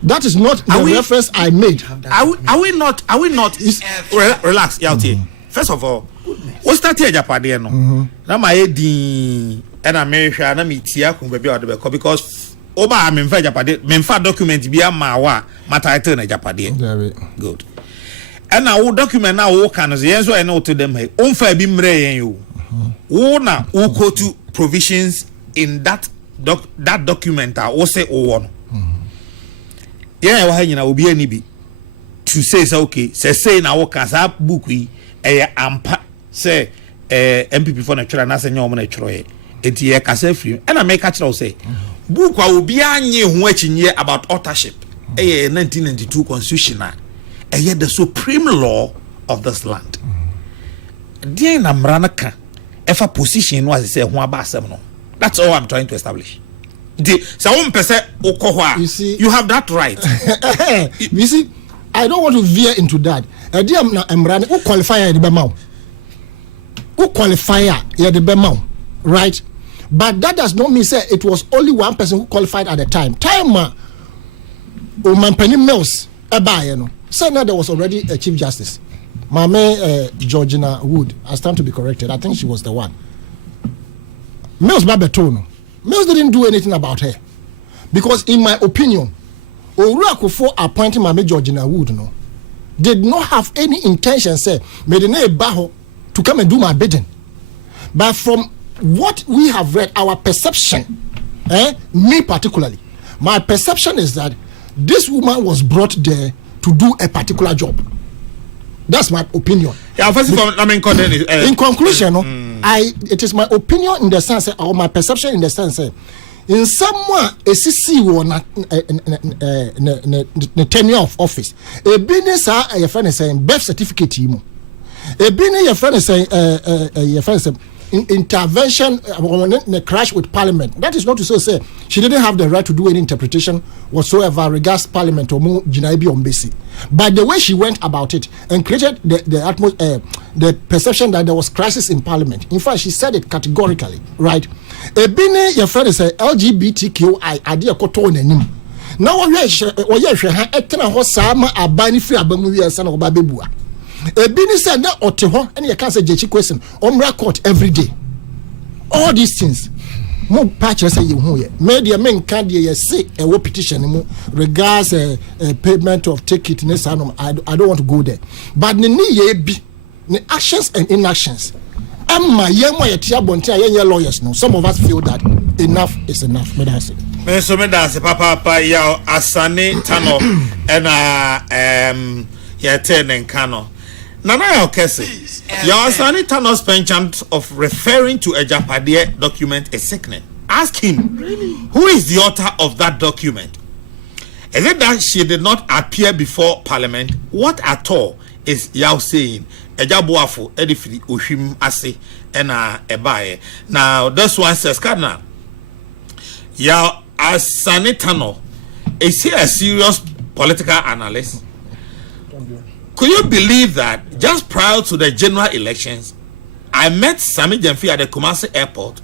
That is not the reference I made. Are we not? Relax, Yauti. First of all, what's that here, Japadia? No, now my head and America and I'm here because Oba I'm in fact Japadia. Memfa document be a mawa mataito na Japadia. Good. And now document now all kinds of yes, I know to them. Hey, unfair be mre you. Una uko to provisions in that document are also one. Yeah, why you know be any be to say okay. Say now what can that book we ampa say MPP for natural and as a normal natural. It's here can free. And I make a say book will be a watching year about authorship. 1992 constitution. And yet the supreme law of this land. Dear Namranaka, if a position was say that's all I'm trying to establish. You see, you have that right. You see, I don't want to veer into that. Dear Namrana, who qualifier the Bemau? Who qualifier the Bemau? Right? But that does not mean say it was only one person who qualified at the time. Penny Mills, so now there was already a chief justice. Mame Georgina Wood. I stand to be corrected. I think she was the one. Mills Babetono. Mills didn't do anything about her. Because in my opinion, Orakufo appointing Mame Georgina Wood did not have any intention, say, Medine Baho to come and do my bidding. But from what we have read, our perception, me particularly, my perception is that this woman was brought there to do a particular job. That's my opinion. Yeah, first of all, in conclusion, it is my opinion in the sense, or my perception in the sense, in someone a CC or tenure of office, a business a friend is saying birth certificate, a business your friend is saying your friend is intervention, the crash with Parliament. That is not to say she didn't have the right to do any interpretation whatsoever regards Parliament or Jinaibi Ombesi. But the way she went about it and created the perception that there was crisis in Parliament. In fact, she said it categorically, right? Ebine, your friend is LGBTQI, Adia Koto Nenim. Now, what you etena ho sama abani free abamu wi asa na obabebua. Ebini said na oteho and you can say jechi question on record every day. All these things. Mo patch say you hu ye. Media men can dey say a petition mu regards payment of ticket ne sanom. I don't want to go there. But ni ye bi the actions and inactions. Amma yemo yetia bontia yenye lawyers no. Some of us feel that enough is enough. Me that say. Me so me dance papa ya asane tano ena yete nkano nana ya okese ya asane tano's penchant of referring to a Japade document is sickening. Ask him, who is the author of that document? Is it that she did not appear before Parliament? What at all is Yao saying? Ejabuafo edifidi ohwim ase ena ebaye. Now this one says Cardinal Yao Asane Tano, is he a serious political analyst? Could you believe that just prior to the general elections, I met Sami Jemfi at the Kumasi airport,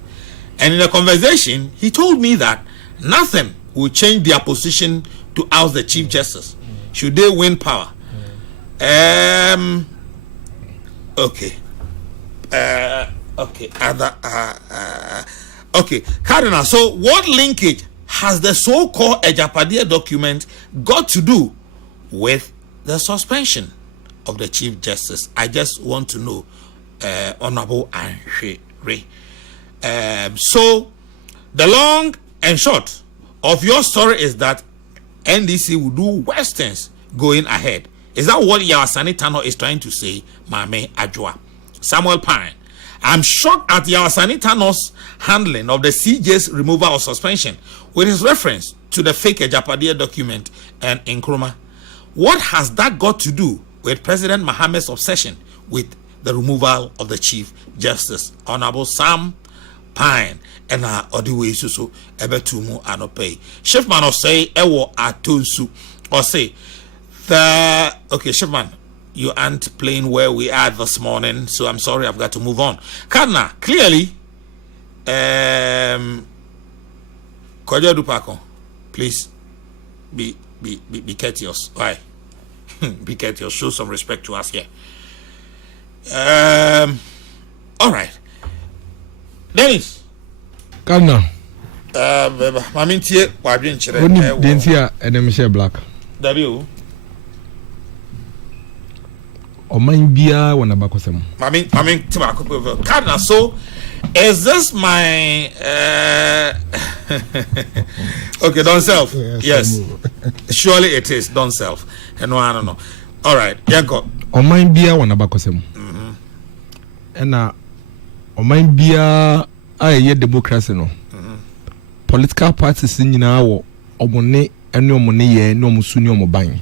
and in a conversation, he told me that nothing will change their position to oust the Chief Justice should they win power. Okay. Okay, Cardinal, so what linkage has the so-called Ejapade document got to do with the suspension of the Chief Justice? I just want to know, Honorable Anshe. So, the long and short of your story is that NDC will do worse things going ahead. Is that what Yawasani Tano is trying to say, Mame Ajwa? Samuel Pine. I'm shocked at Yawasani Tano's handling of the CJ's removal or suspension with his reference to the fake Ejapade document and Nkrumah. What has that got to do with President Mohammed's obsession with the removal of the Chief Justice? Honorable Sam Pine and Odiwe Susu Ebetumu Anope. Shifman or say Ewo Atonsu or say the okay, Shifman, you aren't playing where we are this morning, so I'm sorry, I've got to move on. Cardinal, clearly, Kojo Dupako, please be courteous. Why? Be courteous. Show some respect to us here. All right. Dennis. Cardinal. Mamintie wadwen chere. Oni dentia enemshe black. W. Oman bia wana bakosem. Mamin tibako. Cardinal, so is this my okay, don't self. Yes. Surely it is, don't self. No, I don't know. All right, yeah, go. Oman bia wana bakosem. Ena oman bia aye democracy no. Political parties nyina wo omone ene omone ye ne omusuni omoban.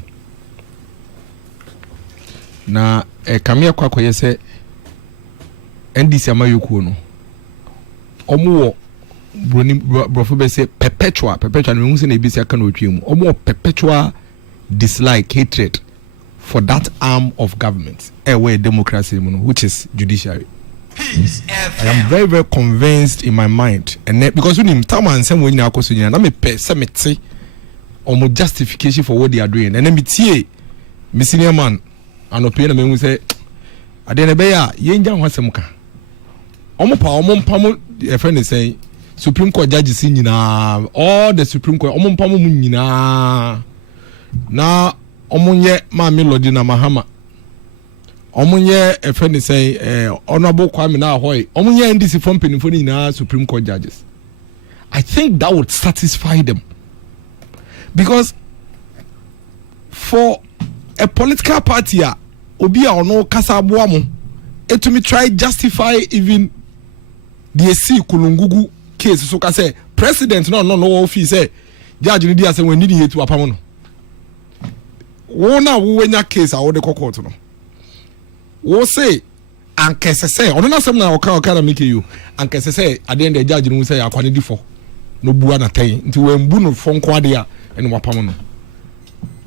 Na kamia kwa yese NDC amayoku no omo broni brofo be say perpetual no hu se na ebisi aka na otwemu omo perpetual dislike, hatred for that arm of government where democracy which is judiciary. I am very, very convinced in my mind, and because when him time and some when you are questioning, na me say omo justification for what they are doing, and then me tie me senior man an opinion me say adene be ya yenja hwasem ka omo pamo a friend is saying Supreme Court judges nyina all the Supreme Court omo pamo mu nyina na omo nye ma melody na mahama omunye a friend is saying honorable Kwame na hoy omunye NDC from penifoni nyina Supreme Court judges. I think that would satisfy them, because for a political party obi a ono kasa aboamo to me try justify even the C Kulungugu case so ka say president no office say judge ni dia say we need here to apamo no wona wo wenya case a wo de court no wo say ankese say ono na sem na oka na make you ankese say at the end the judge no say akwane di for no bua na ten nti we mbu no fo nko ade a ene wapam no.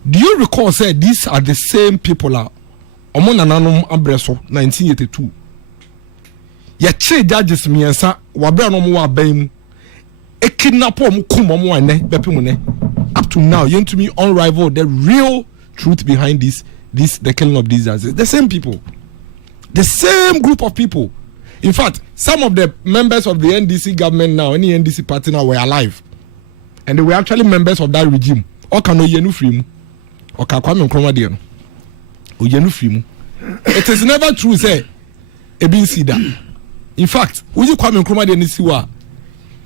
Do you recall say these are the same people a omo nananom abreso 1982 ya che judges miensa wabra no mo wa ban mu e kidnap om kum om wane bepem ne up to now you to me unrivaled the real truth behind this the killing of these judges. The same people, the same group of people. In fact, some of the members of the NDC government now, any NDC party now, were alive, and they were actually members of that regime. Okano yenu frimu, okakwame nkroma de no, o yenu frimu. It is never true say ebin sida. In fact, uji kwame nkroma de ni siwa.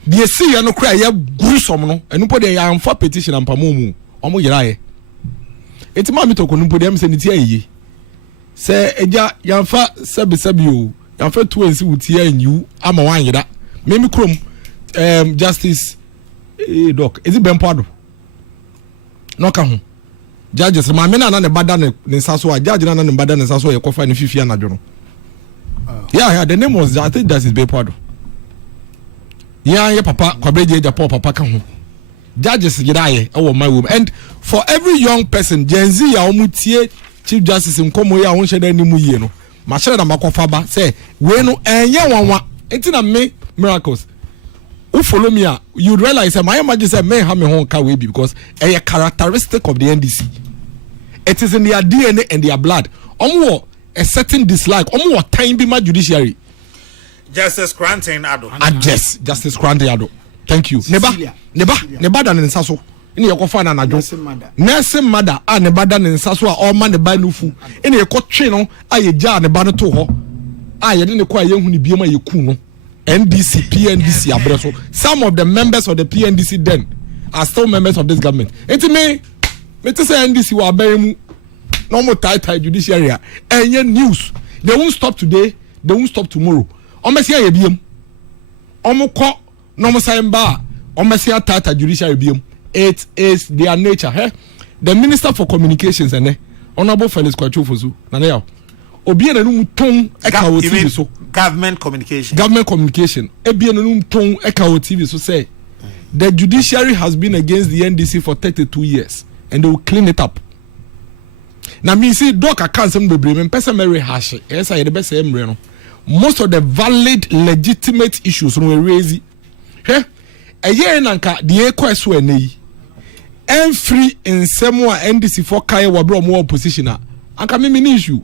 The see ya no cry ya gruesome no, enu po de ya amfa petition ampamomu, omo yiraye. Eti ma mi to konumpo de am se niti ayi. Se eja yamfa sebi o, yamfa to ensi wuti anyu ama wan yida. Me mi krom justice doc, ezi bempado. No ka ho. Judges ma me na ne bada ne nsaso a judge na ne bada ne nsaso ye kofa ne fifia na dwono. Yeah, the name was, I think that is bempado. Yeah, ye papa kwabreje ja papa ka ho. Judges yiraye e my woman. And for every young person Gen Z ya omutie Chief Justice nkomo ya won sheda ni mu yie no ma sheda na makofa ba say we no enye wanwa enti na me miracles who follow me you realize my imagine say me ha me hon ka we be because a characteristic of the NDC. It is in their DNA and their blood. Omo a certain dislike, omo time be my judiciary. Justice Granting Ado. Yes, Justice Granting Ado. Thank you. Neba da nsaso. Ini yakofa na najo. Nursing mother a neba da nsaso a o ma neba nufu. Ini yakotwe no a ye ja neba no to ho. A ye de ne kwa ye hu ni biema ye ku no. NDC, PNDC abreso. Some of the members of the PNDC then are still members of this government. Enti me to say NDC wa abamu no more tight judiciary. Enye news. They won't stop today, they won't stop tomorrow. Omesia ye biem. Omoko no mo sayemba. Omesia tight judiciary biem. It is their nature. Eh? The Minister for Communications Honorable Felix Kwachofosu na obi na nu ton eka o TV so government communication ebi na nu ton eka o TV so say the judiciary has been against the NDC for 32 years and they will clean it up. Now me see doc account some bebre me person me rehash yes I the best emre no most of the valid legitimate issues no raise he eye na nka the ekweso enyi en free in some NDC for kai wa bro mo opposition anka me ni issue.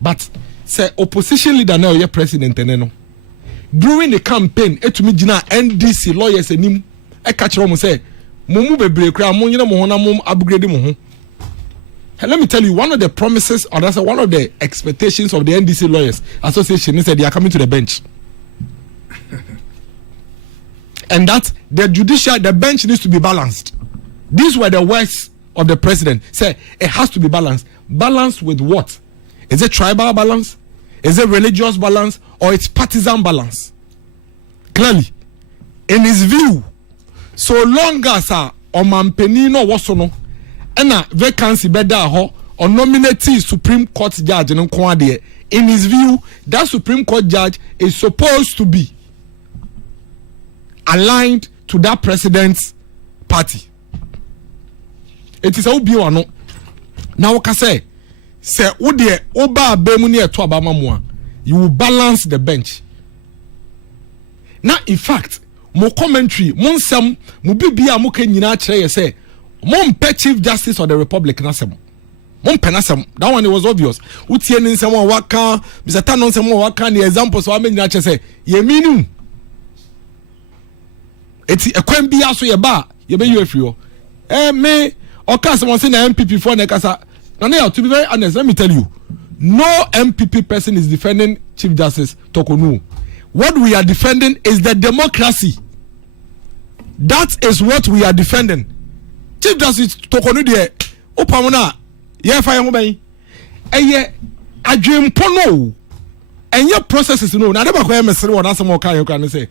But say opposition leader now your president no during the campaign etumi gina NDC lawyers enim e ka kire mo say mumu bebre kra mo nyina mo ho na mo upgrade mo ho. Let me tell you, one of the promises or that's one of the expectations of the NDC lawyers association is that they are coming to the bench. And that the bench needs to be balanced. These were the words of the president. Say it has to be balanced. Balanced with what? Is it tribal balance? Is it religious balance? Or it's partisan balance? Clearly, in his view, so long as Omanpenino Wasono and a vacancy better or nominating Supreme Court judge in his view, that Supreme Court judge is supposed to be aligned to that president's party. It is how be or no. Now, what I say? Say, oba bemuni eto abama mua, you will balance the bench. Now, in fact, mo commentary, mo nsem, mo bibia mo ke nyina kire say, mo mpe Chief Justice of the Republic nasem. Mo mpe nasem. That one it was obvious. Utie ni nsem wa waka, Mr. Tano nsem wa waka ni examples wa me nyina kire say, ye minimum. Eti ekwen bia so ye ba, ye be you afrio. Me oka se mo say na MPP for na kasa. Now, to be very honest, let me tell you, no MPP person is defending Chief Justice Tokonu. What we are defending is the democracy. That is what we are defending. Chief Justice Tokonu de opamona ye fire mobile. Eye adwempo and your processes no. Na deba kwa mesere wona asem oka you can say.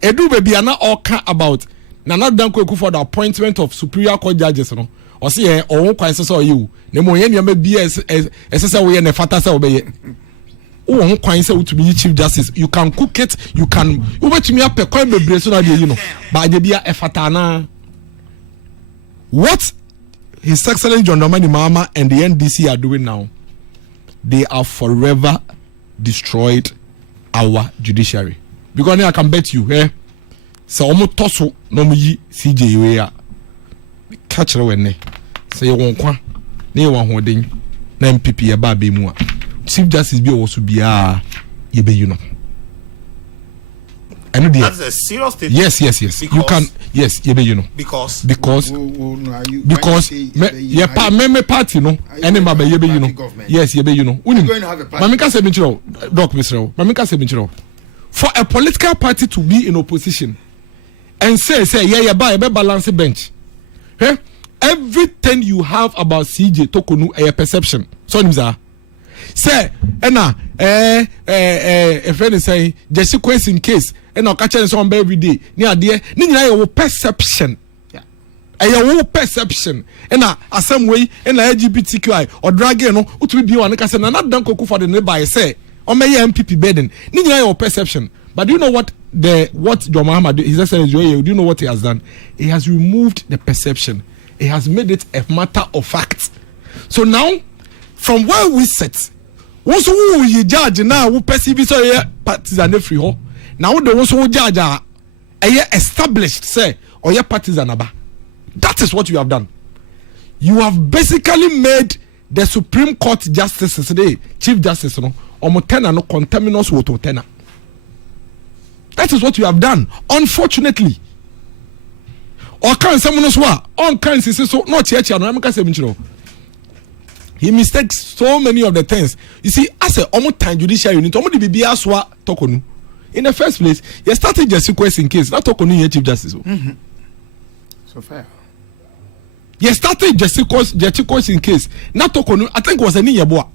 Edu baby na oka about na not dan kweku for the appointment of Superior Court judges no. Or see, or kwan so you. Nemo yen yama BS SSA we ne fata sa obeye. who can say to be chief justice, you can cook it, you can over to me up a coin be so that you know by the beer efatana. What His Excellency John Dramani Mahama and the NDC are doing now, they are forever destroyed our judiciary. Because I can bet you, so almost tosso no me CJ we catch the way say you won't kwa ne one holding na MPP ya ba be mu Chief Justice bi also be you be you know. That's a serious statement. Yes. Because, you can. Yes, you know. Because yeah, party no. Any ma be you know. Yes, you know. We're going to have a party. Mamika say binchiro, Doc Mr. Mamika say binchiro. For a political party to be in opposition and say yeah be balance bench. Everything you have about CJ Tokonu a perception. So nimza. Say a friend is saying just question in case and I'll catch it on every day. Near dear, your perception. Your perception. And some way and LGBTQI or drag no to be one because not done cook for the nearby say on my MPP bedding. Your perception. But do you know what John Mahama his excellency do you know what he has done? He has removed the perception. He has made it a matter of fact. So now from where we sit, once we judge now we perceive so partisan free ho. Now the ones who judge are established say or your partisan aba. That is what you have done. You have basically made the Supreme Court justices today, Chief Justice no omotena no conterminous with otena. That is what you have done. Unfortunately. Or can someone else on can say so not church and I'm say he mistakes so many of the things. You see, as a almost time judicial unit, almost the BBA swa tokonu. In the first place, you started just in case, not tokonu here Chief Justice. So fair. You started just in case, not tokonu. I think it was a Niyaboa.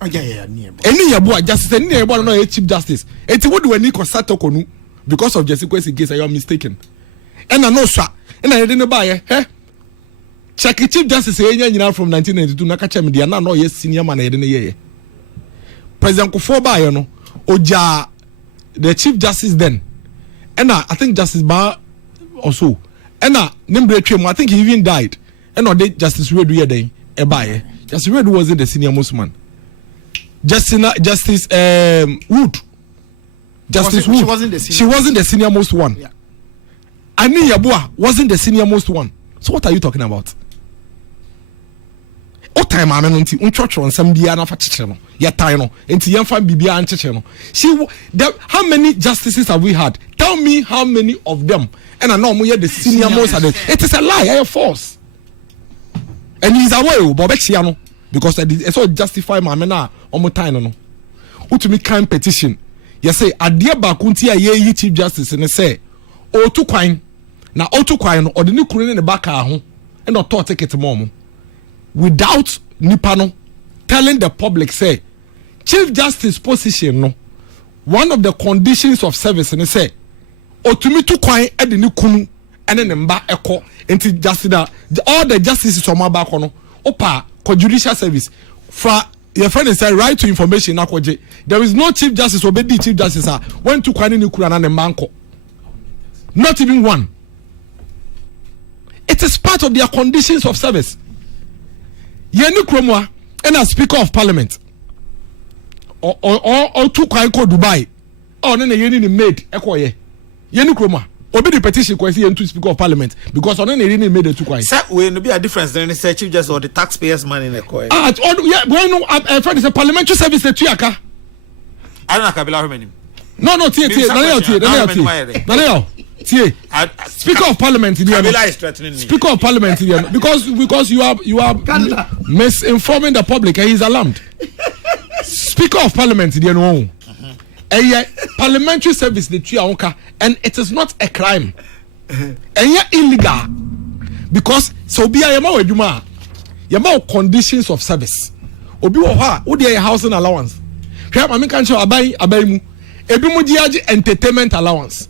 Oh yeah, Niyaboa. Any Yaboa, Justice, any Niyaboa, no Chief Justice. It's what do we start tokonu because of just in case I am mistaken. And I know, sir, and I didn't buy check Chief Justice from 1992 nakacha media na no yes senior man yede ne ye President Kufuor you know oja the Chief Justice then and I think Justice Ba also and nimbre twem I think he even died and the Justice Redu ye den e ba Justice Redu wasn't the senior most man Justice Wood Justice Wood she wasn't the senior most one yeah. Ani Yabua wasn't the senior most one. So what are you talking about? What time am I on church on some biana for chicheno? Ya taino, enti yanfa bibia and chicheno. How many justices have we had? Tell me how many of them. And I know the senior most of them. It is a lie, I false. And he's aware of Bobechiano because I saw justify my mena on my time no. Utumi kind petition. You say adia bakunti ye Chief Justice and say o tu kwan na o tu kwan no ode ne kuru ne baka ho and o to ticket mom without nipano telling the public say Chief Justice position no one of the conditions of service and say otumi tu kwan e de ne kunu ene ne mba eko enti justice all the justices from abako no opa ko judicial service for your friend is right to information nakoje there is no Chief Justice obedi Chief Justice when tu kwan ne kuru na ne manko not even one. It is part of their conditions of service. Yeni Kromwa and as Speaker of Parliament or two Kaiko Dubai or then yeni made Ekoye Yeni Kromwa obey the petition question to Speaker of Parliament because on any made the two Kaiko. Sir, will be a difference then say Chief Justice or the taxpayers' money in Ekoye. Yeah, bueno, friend is a parliamentary service the Tuyaka. I don't know Kabila many. No, Speaker of Parliament Speaker of Parliament because you are misinforming the public and he's alarmed. Speaker of Parliament parliamentary service the Tuyaonka and it is not a crime and you're illegal because so be a yama conditions of service obi wo ha wo dey housing allowance hwe ma me kan show abai mu ebi mu diage entertainment allowance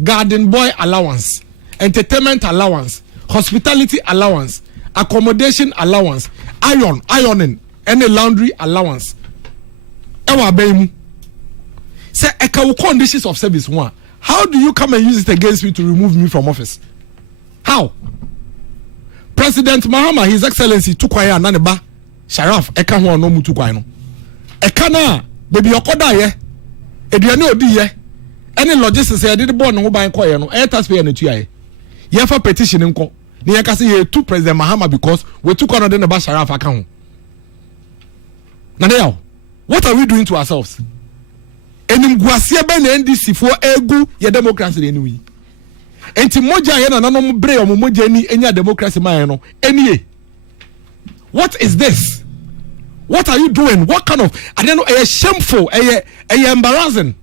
garden boy allowance, entertainment allowance, hospitality allowance, accommodation allowance, ironing, and a laundry allowance. Ewa bemu say eka conditions of service one. How do you come and use it against me to remove me from office? How? President Mahama, His Excellency, Tukwaya Naneba, Sharaf, Eka ho no mu Tukwaya no. Eka na, baby okoda ye, eduane odi ye, any logistics ye did born no ban koye no, taxpayer na tuya ye. Ye fa petition nko. Ni ye ka say ye to President Mahama because we took on the Sharaf aka ho. Now, what are we doing to ourselves? Enim guasie be na NDC for egu ye democracy anyway. Enti moja ye na nanom bre omo moja ni enya democracy man no enie. What is this? What are you doing? What kind of I don't know, shameful, embarrassing.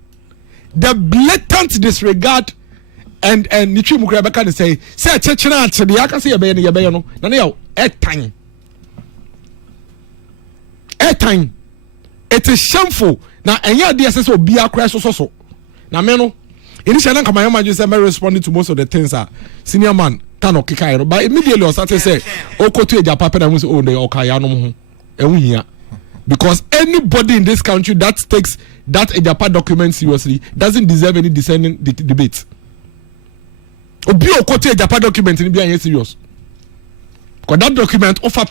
The blatant disregard and nichi mukra be kan say chechena che de aka say ye be no na na yo airtime. It is shameful. Now, and yeah, dear says, be a crash so. Now, Meno, initially, come my imagine say, responding to most of the things are senior man, Tano Kikairo, but immediately, or started say, oh, go to a papa, and we say, oh, the Okayano, and we here. Because anybody in this country that takes that Ejapa document seriously doesn't deserve any dissenting debate. Obi Okote Ejapa document in being serious. Because that document offer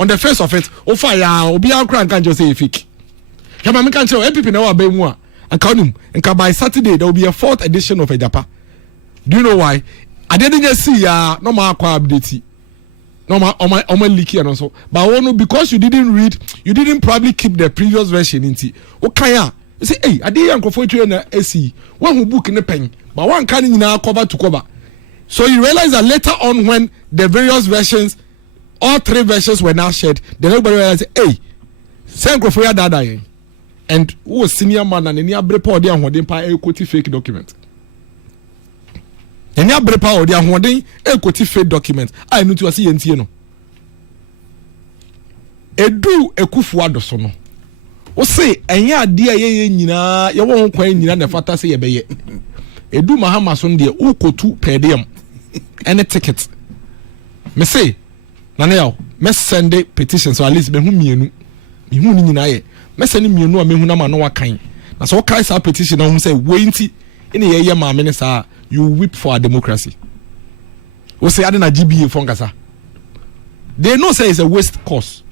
on the face of it, offer ya Obi Ankran can't just say fake. Yama can't tell MPP now be more and count him and by Saturday there will be a 4th edition of Ejapa. Do you know why? I didn't just see no more update. No more on my leaky and also. But one because you didn't read, you didn't probably keep the previous version in tea. Okay, you say, hey, I didn't go for you in the AC. One who book in the pen, but one can now cover to cover. So you realize that later on when the various versions, all 3 versions were now shared, then everybody realized, hey, same go for your dada. And who was senior man and any abrepa or one equity fake document. Any abrepa or one equity fake document. I know to see NTNO. Edu ekufu adosono. O say enya dia ye nyina ye won kwan nyina na fata say ye beye. Edu Mahama son de ukotu per diem. Any ticket. Me say na now me send petition so at least me hu mienu. Me hu ni nyina ye. Me send mienu a me hu na ma no wakan. Na so kai sa petition na hu say wenti in ye ma me sa you whip for our democracy. We say adena GBA fongasa. They know say it's a waste course.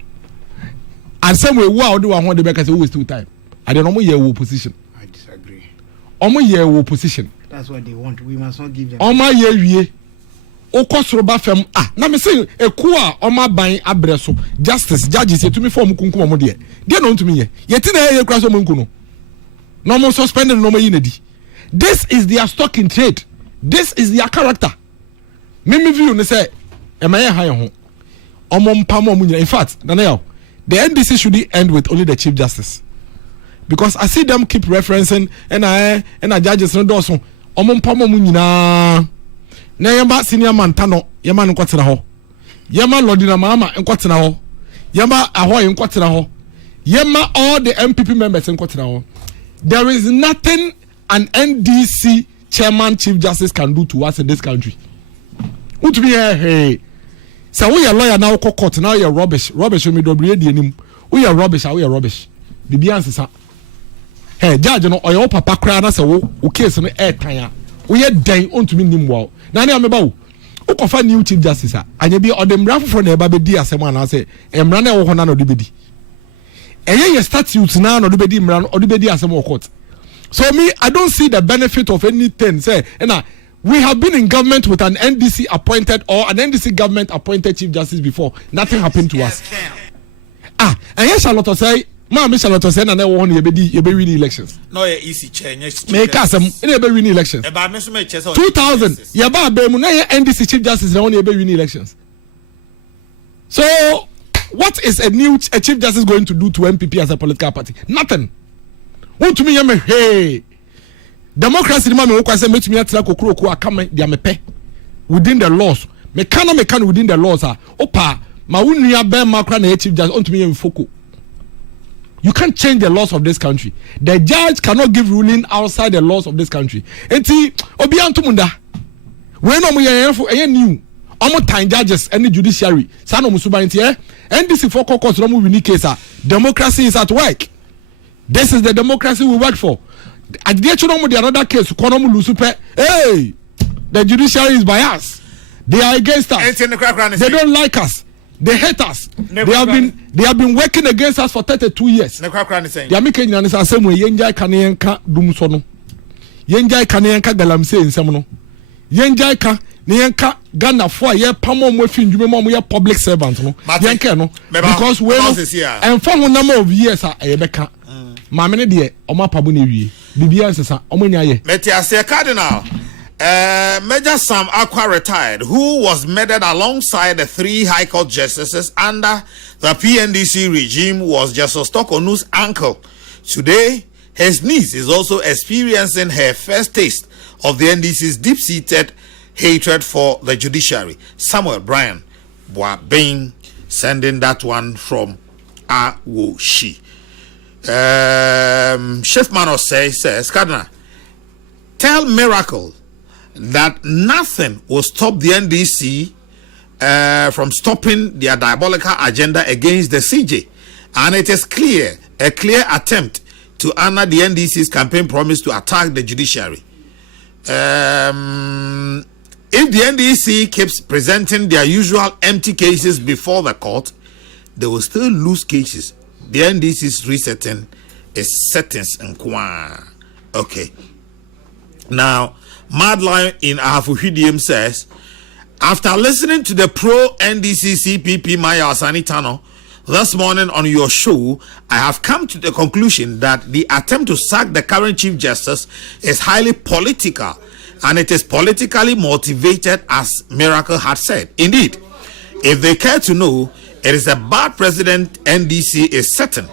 And some way wow do want the back say waste 2 time. I don't know your opposition. I disagree. Omo your opposition. That's what they want. We must not give them. Omo ye okosroba fam na me say eku a oma ban abreso justice judges ye to me form kunkum omo de no ntumi ye ti na ye kura so monku no no mo suspend no mo yinadi. This is their stock in trade. This is their character. Me view ne say e ma ye ha ye ho omo mpam omo nyina. In fact Daniel, the NDC should end with only the Chief Justice, because I see them keep referencing and judges no do so omo mpam omo nyina. Na yamba senior man Tano yamba nkwatena ho, yamba Lordina Mama nkwatena ho, yamba Ahoy nkwatena ho, yamba all the MPP members nkwatena ho. There is nothing an NDC chairman Chief Justice can do to us in this country. What be hey? So we are lawyer now court now you're rubbish me dobre di anim. We are rubbish, we are rubbish. Bibi answer. Hey, judge no oyo papa kra na se wo case no airtime. We are den on to me nim wow. Na na me ba wo. Ukofa new Chief Justice anya bi odemra foforo na eba be di asem ana se emra na wo ho na no de be di. Eye ye statute na no de be di emra no de be di asem wo court. So me, I don't see the benefit of anything. Say, we have been in government with an NDC appointed or an NDC government appointed Chief Justice before. Nothing happened to us. And yes, Charlotte say, Mama Charlotte say, and I want you be winning elections. No, easy change. Make us some in be winning elections. 2000. Yaba be mu na NDC Chief Justice na only be winning elections. So, what is a Chief Justice going to do to MPP as a political party? Nothing. Want to me hey democracy ma me wo kwase metumi atira Kokrokoo akame dia mepe within the laws me can within the laws opa ma wunua be makra na Chief Justice want to me mfoko. You can't change the laws of this country. The judge cannot give ruling outside the laws of this country. Enti obi antumunda when no mo ye new omo time judges any judiciary sa no musuba enti NDC for court no mo win case democracy is at work. This is the democracy we work for. At the actual the another case, Konomu Lusupe, hey, the judiciary is biased. They are against us. They don't like us. They hate us. They have been working against us for 32 years. They are making an same way. Yenjai Kanienka Dumsono. Yenjai Kanienka Galamse in Semono. Yenjai Ka Nienka Ghana for a year Pamo Mufin Jumemo public servants. No, because we and for one number of years are Ebeka. Mamene dear, Oma Pabuni, Bibias, Omunia. Metias Cardinal. Major Sam Aqua retired, who was murdered alongside the 3 High Court justices under the PNDC regime, was Justice Tokonu's uncle. Today, his niece is also experiencing her first taste of the NDC's deep-seated hatred for the judiciary. Samuel Bryan Boabeng sending that one from Awoshi. Chef Manos says, Cardinal, tell Miracle that nothing will stop the NDC from stopping their diabolical agenda against the CJ. And it is a clear attempt to honor the NDC's campaign promise to attack the judiciary. If the NDC keeps presenting their usual empty cases before the court, they will still lose cases. The NDC's resetting is settings and kwa. Okay. Now, Mad Lion in Ahafuhidium says, after listening to the pro-NDC CPP Maya Asanitano this morning on your show, I have come to the conclusion that the attempt to sack the current Chief Justice is highly political, and it is politically motivated, as Miracle had said. Indeed, if they care to know, it is a bad precedent NDC is setting,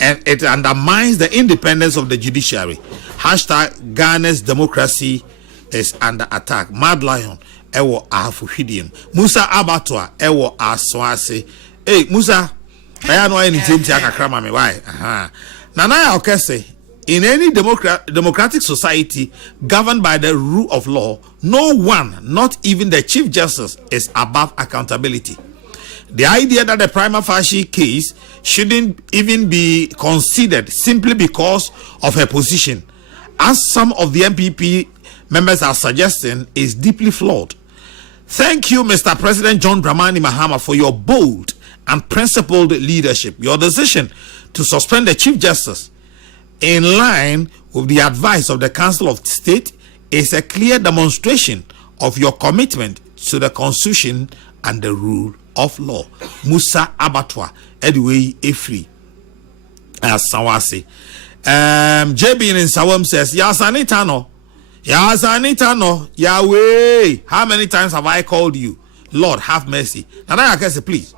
and it undermines the independence of the judiciary. Hashtag Ghana's democracy is under attack. Mad Lion, ewo Ahafuhidium. Musa Abatwa, ewo Aswase. Hey, Musa, I know anything to Akakrama me. Why? Nanaya Okese, in any democratic society governed by the rule of law, no one, not even the Chief Justice, is above accountability. The idea that the prima facie case shouldn't even be considered simply because of her position, as some of the MPP members are suggesting, is deeply flawed. Thank you, Mr. President John Dramani Mahama, for your bold and principled leadership. Your decision to suspend the Chief Justice in line with the advice of the Council of State is a clear demonstration of your commitment to the Constitution and the rule of law. Musa Abatwa, Edway Efri, Sawasi. JB in Sawam says, Yasanitano, Yahweh, how many times have I called you? Lord, have mercy. And I can say, please.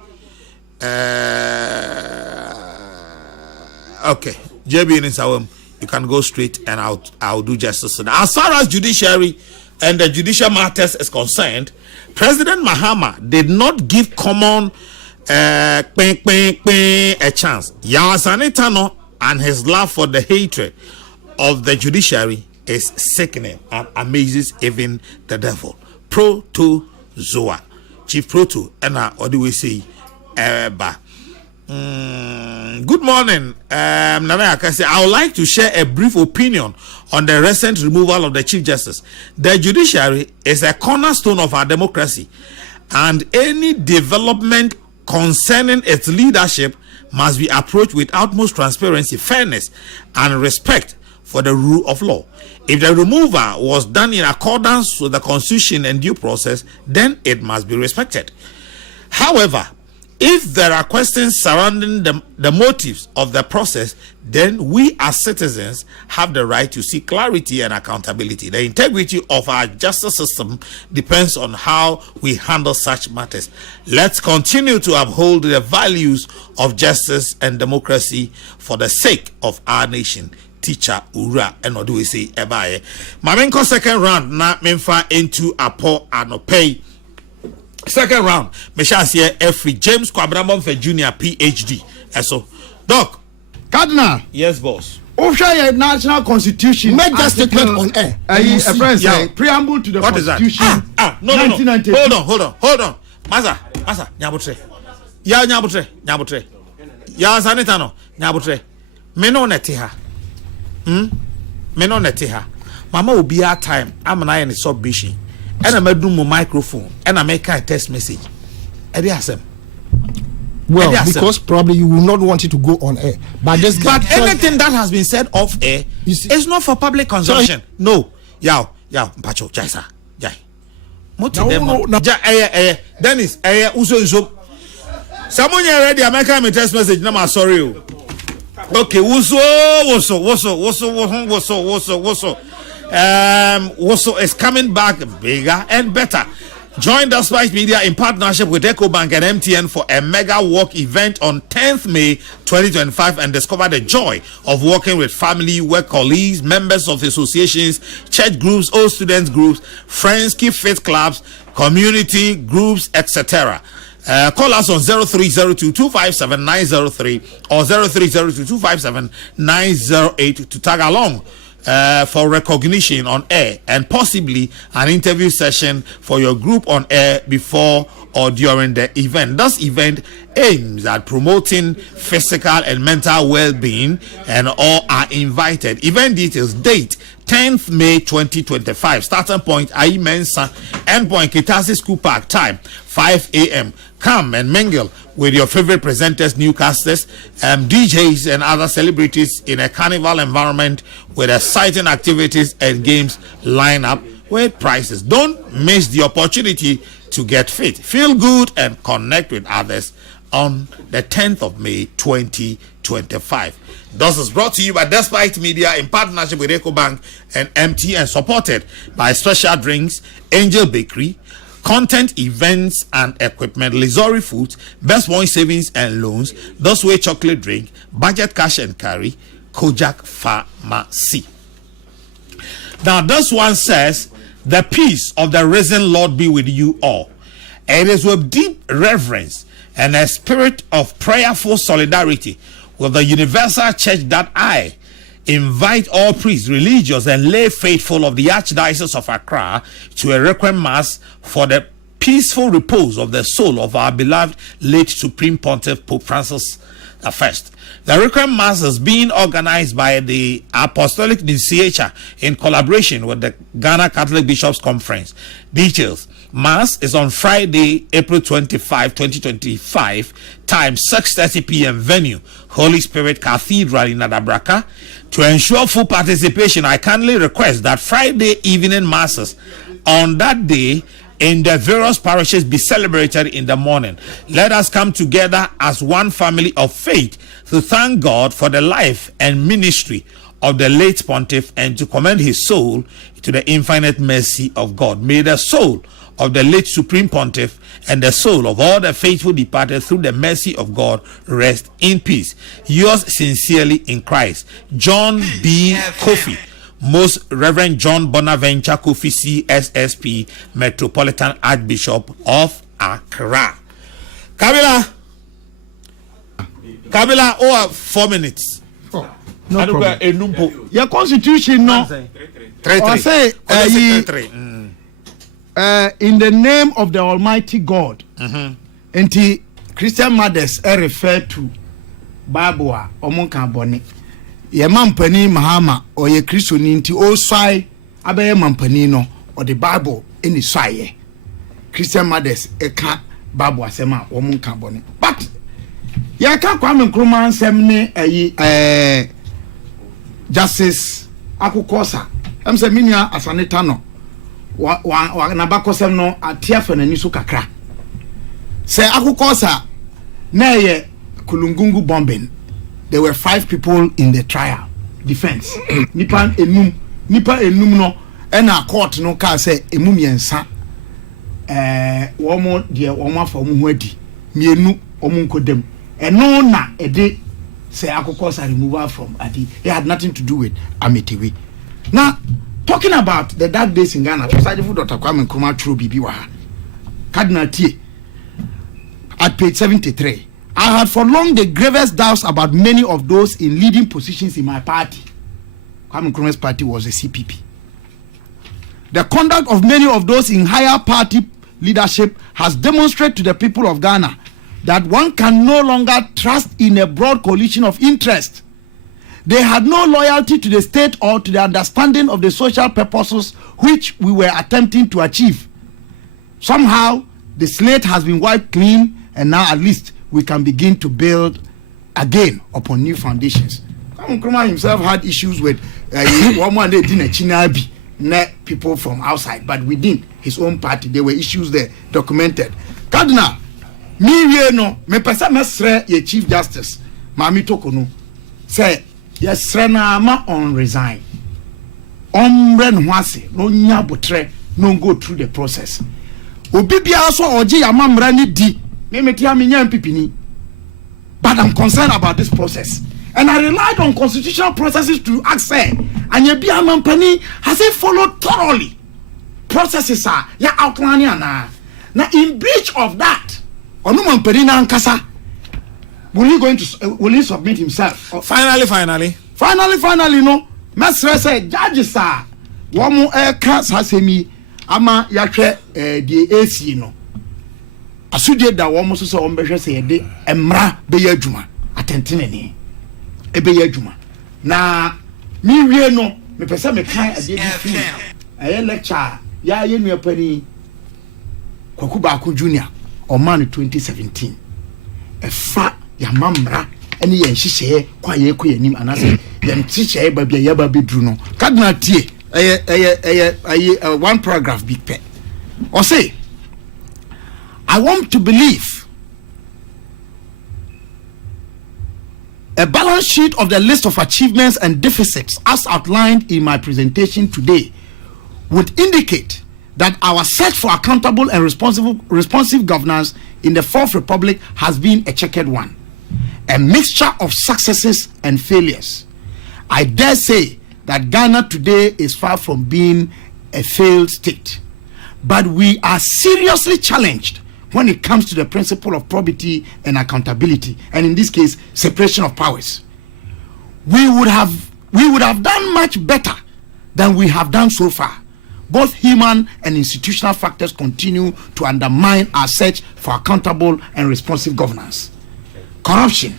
Okay, JB in Sawam, you can go straight and I'll do justice. As far as judiciary and the judicial matters is concerned, President Mahama did not give common a chance. Yasanitano and his love for the hatred of the judiciary is sickening and amazes even the devil. Protozoa, Chief Proto, and I we say, good morning, Nana Akase. I would like to share a brief opinion on the recent removal of the Chief Justice. The judiciary is a cornerstone of our democracy, and any development concerning its leadership must be approached with utmost transparency, fairness, and respect for the rule of law. If the removal was done in accordance with the Constitution and due process, then it must be respected. However, if there are questions surrounding the motives of the process, then we as citizens have the right to seek clarity and accountability. The integrity of our justice system depends on how we handle such matters. Let's continue to uphold the values of justice and democracy for the sake of our nation. Teacher Ura, and what do we say? Ebaye. Mamenko second round na memfa into Apo Anopay. Second round, Meshas here every James Kwabramon for Junior PhD. So, Doc. Cardinal. Yes, boss. Official national constitution. Make that statement on air. Preamble to the what constitution. No. Hold on. Masa, nyabutre. Ya nyabutre. Ya sanitano, nyabutre. Meno netiha. me no nete ha mama obi a time am na ye ne submission and I do my microphone and I make a text message. Well, because probably you will not want it to go on air. But anything that has been said off air is not for public consumption. No. Yow, Mpacho, Jaisa, Jai. Dennis, Uso. Someone already American text message. No, I'm sorry. Okay, Uso is coming back bigger and better. Join the Spice Media in partnership with EcoBank and MTN for a mega walk event on 10th May 2025 and discover the joy of working with family, work colleagues, members of associations, church groups, old students groups, friends, keep fit clubs, community groups, etc. Call us on 0302-257-903 or 0302-257-908 to tag along for recognition on air and possibly an interview session for your group on air before or during the event. This event aims at promoting physical and mental well-being and all are invited. Event details: date 10th May 2025. Starting point Ayi Mensa, endpoint Kitasi School Park. Time 5 a.m. Come and mingle with your favorite presenters, newcasters, DJs, and other celebrities in a carnival environment with exciting activities and games lineup with prizes. Don't miss the opportunity to get fit, feel good, and connect with others on the 10th of May 2025. This is brought to you by Despite Media in partnership with EcoBank and MTN, supported by Special Drinks, Angel Bakery, Content Events and Equipment, Lizori Foods, Best Point Savings and Loans, Those Way Chocolate Drink, Budget Cash and Carry, Kojak Pharmacy. Now this one says, the peace of the risen Lord be with you all. It is with deep reverence and a spirit of prayerful solidarity with the Universal Church that I invite all priests, religious, and lay faithful of the Archdiocese of Accra to a requiem mass for the peaceful repose of the soul of our beloved late Supreme Pontiff Pope Francis I. The requiem mass is being organized by the Apostolic Nunciature in collaboration with the Ghana Catholic Bishops Conference. Details: Mass is on Friday, April 25, 2025, time 6:30 p.m. Venue, Holy Spirit Cathedral in Adabraka. To ensure full participation, I kindly request that Friday evening masses on that day in the various parishes be celebrated in the morning. Let us come together as one family of faith to thank God for the life and ministry of the late Pontiff and to commend his soul to the infinite mercy of God. May the soul of the late Supreme Pontiff and the soul of all the faithful departed through the mercy of God rest in peace. Yours sincerely in Christ, John B. Kofi, Most Reverend John Bonaventure Kofi, CSSP, Metropolitan Archbishop of Accra. Kabila, 4 minutes. No problem. Your constitution, no. I say, in the name of the Almighty God, and Christian mothers refer to Bible Omonka Boni. Ye mampani Mahama or ye Christian inti o swai abe mampani no or the Bible in the swai. Christian mothers eka Bible asema Omonka Boni. But ye ka Kwame Nkrumah semne Justice Akukosa. Em se minia asaneta no. Wa nabakosem no atia fanani so kakra. Se Akukosa na ye Kulungungu bombing. There were 5 people in the trial defense. Nipa enum no na court no ka say emum yensa womo de womo afa womo ho adi mienu womo nkodem eno na ede say Akukosa removal from adi. It had nothing to do with Ametiwi. Now talking about the dark days in Ghana, President Dr. Kwame Nkrumah True Bibi Waha, Cardinal T, at page 73. I had for long the gravest doubts about many of those in leading positions in my party. Kwame Nkrumah's party was the CPP. The conduct of many of those in higher party leadership has demonstrated to the people of Ghana that one can no longer trust in a broad coalition of interest. They had no loyalty to the state or to the understanding of the social purposes which we were attempting to achieve. Somehow, the slate has been wiped clean, and now at least we can begin to build again upon new foundations. Nkrumah himself had issues with people from outside, but within his own party, there were issues there documented. Cardinal, me pesa mesre ye Chief Justice, Mami Tokonu, say, yes, Srena ma on resign. Omren wase, no nyabotre, no go through the process. Obibia also oji amamra ni di, me metia me nyam pipini. But I'm concerned about this process. And I relied on constitutional processes to ask her, and your Biamampani has it followed thoroughly? Processes are ya outlining now. Now, in breach of that, Onumampani na Nkasa, will he submit himself? Finally, no. Mestre said, judges are one more class has me, ama yakre the AC no. Asudie da wo mo so ombehwe se yede emra be yadwuma atentene ebe yadwuma na mi wie no me pese me kan ade bi fi lecture ya ye nua pani Kwaku Baako Junior o man 2017 efa ya mamra ene ye nhihye kwa ye ko yanim anase ye nhihye ba bia ya ba bedru no Cardinal tie one paragraph big pen or say I want to believe a balance sheet of the list of achievements and deficits as outlined in my presentation today would indicate that our search for accountable and responsive governance in the Fourth Republic has been a checkered one, a mixture of successes and failures. I dare say that Ghana today is far from being a failed state, but we are seriously challenged when it comes to the principle of probity and accountability, and in this case, separation of powers. We would have done much better than we have done so far. Both human and institutional factors continue to undermine our search for accountable and responsive governance. Corruption,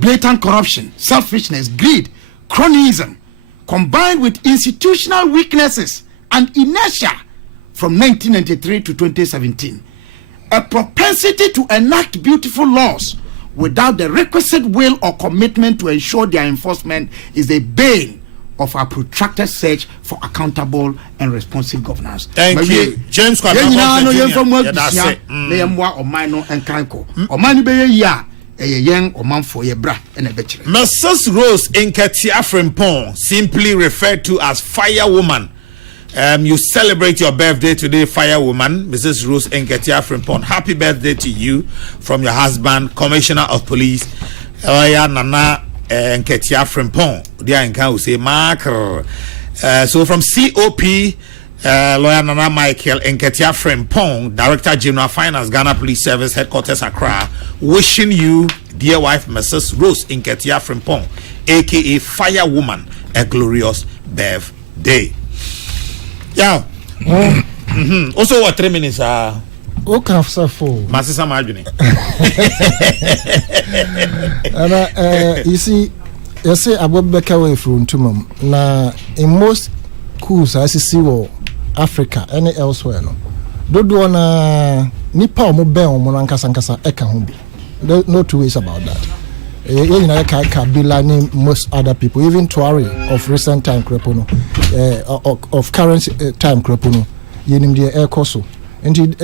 blatant corruption, selfishness, greed, cronyism, combined with institutional weaknesses and inertia from 1993 to 2017. A propensity to enact beautiful laws without the requisite will or commitment to ensure their enforcement is the bane of our protracted search for accountable and responsive governance. Thank you. James Mrs. Rose Nketia Frimpong, simply referred to as Firewoman. You celebrate your birthday today, Firewoman, Mrs. Rose Nketia Frimpong. Happy birthday to you from your husband, Commissioner of Police, Nana Nketia Frimpong. Dia Nka will say Mark. So from COP, Lawyer Nana Michael Nketia Frimpong, Director General Finance, Ghana Police Service Headquarters, Accra, wishing you, dear wife, Mrs. Rose Nketia Frimpong, aka Firewoman, a glorious birthday. Yeah. Also, what 3 minutes are? Okay, after 4. Masisa Marjuni. And you see, you say about back away from Tumum. Now, in most schools, I see Africa, any elsewhere, no. Don't do na nipa omo be omo nankasa eka ho bi. No two ways about that. You know, like most other people, even Tuari of recent time Krepono, of current time Krepono, you name the air coso. Indeed,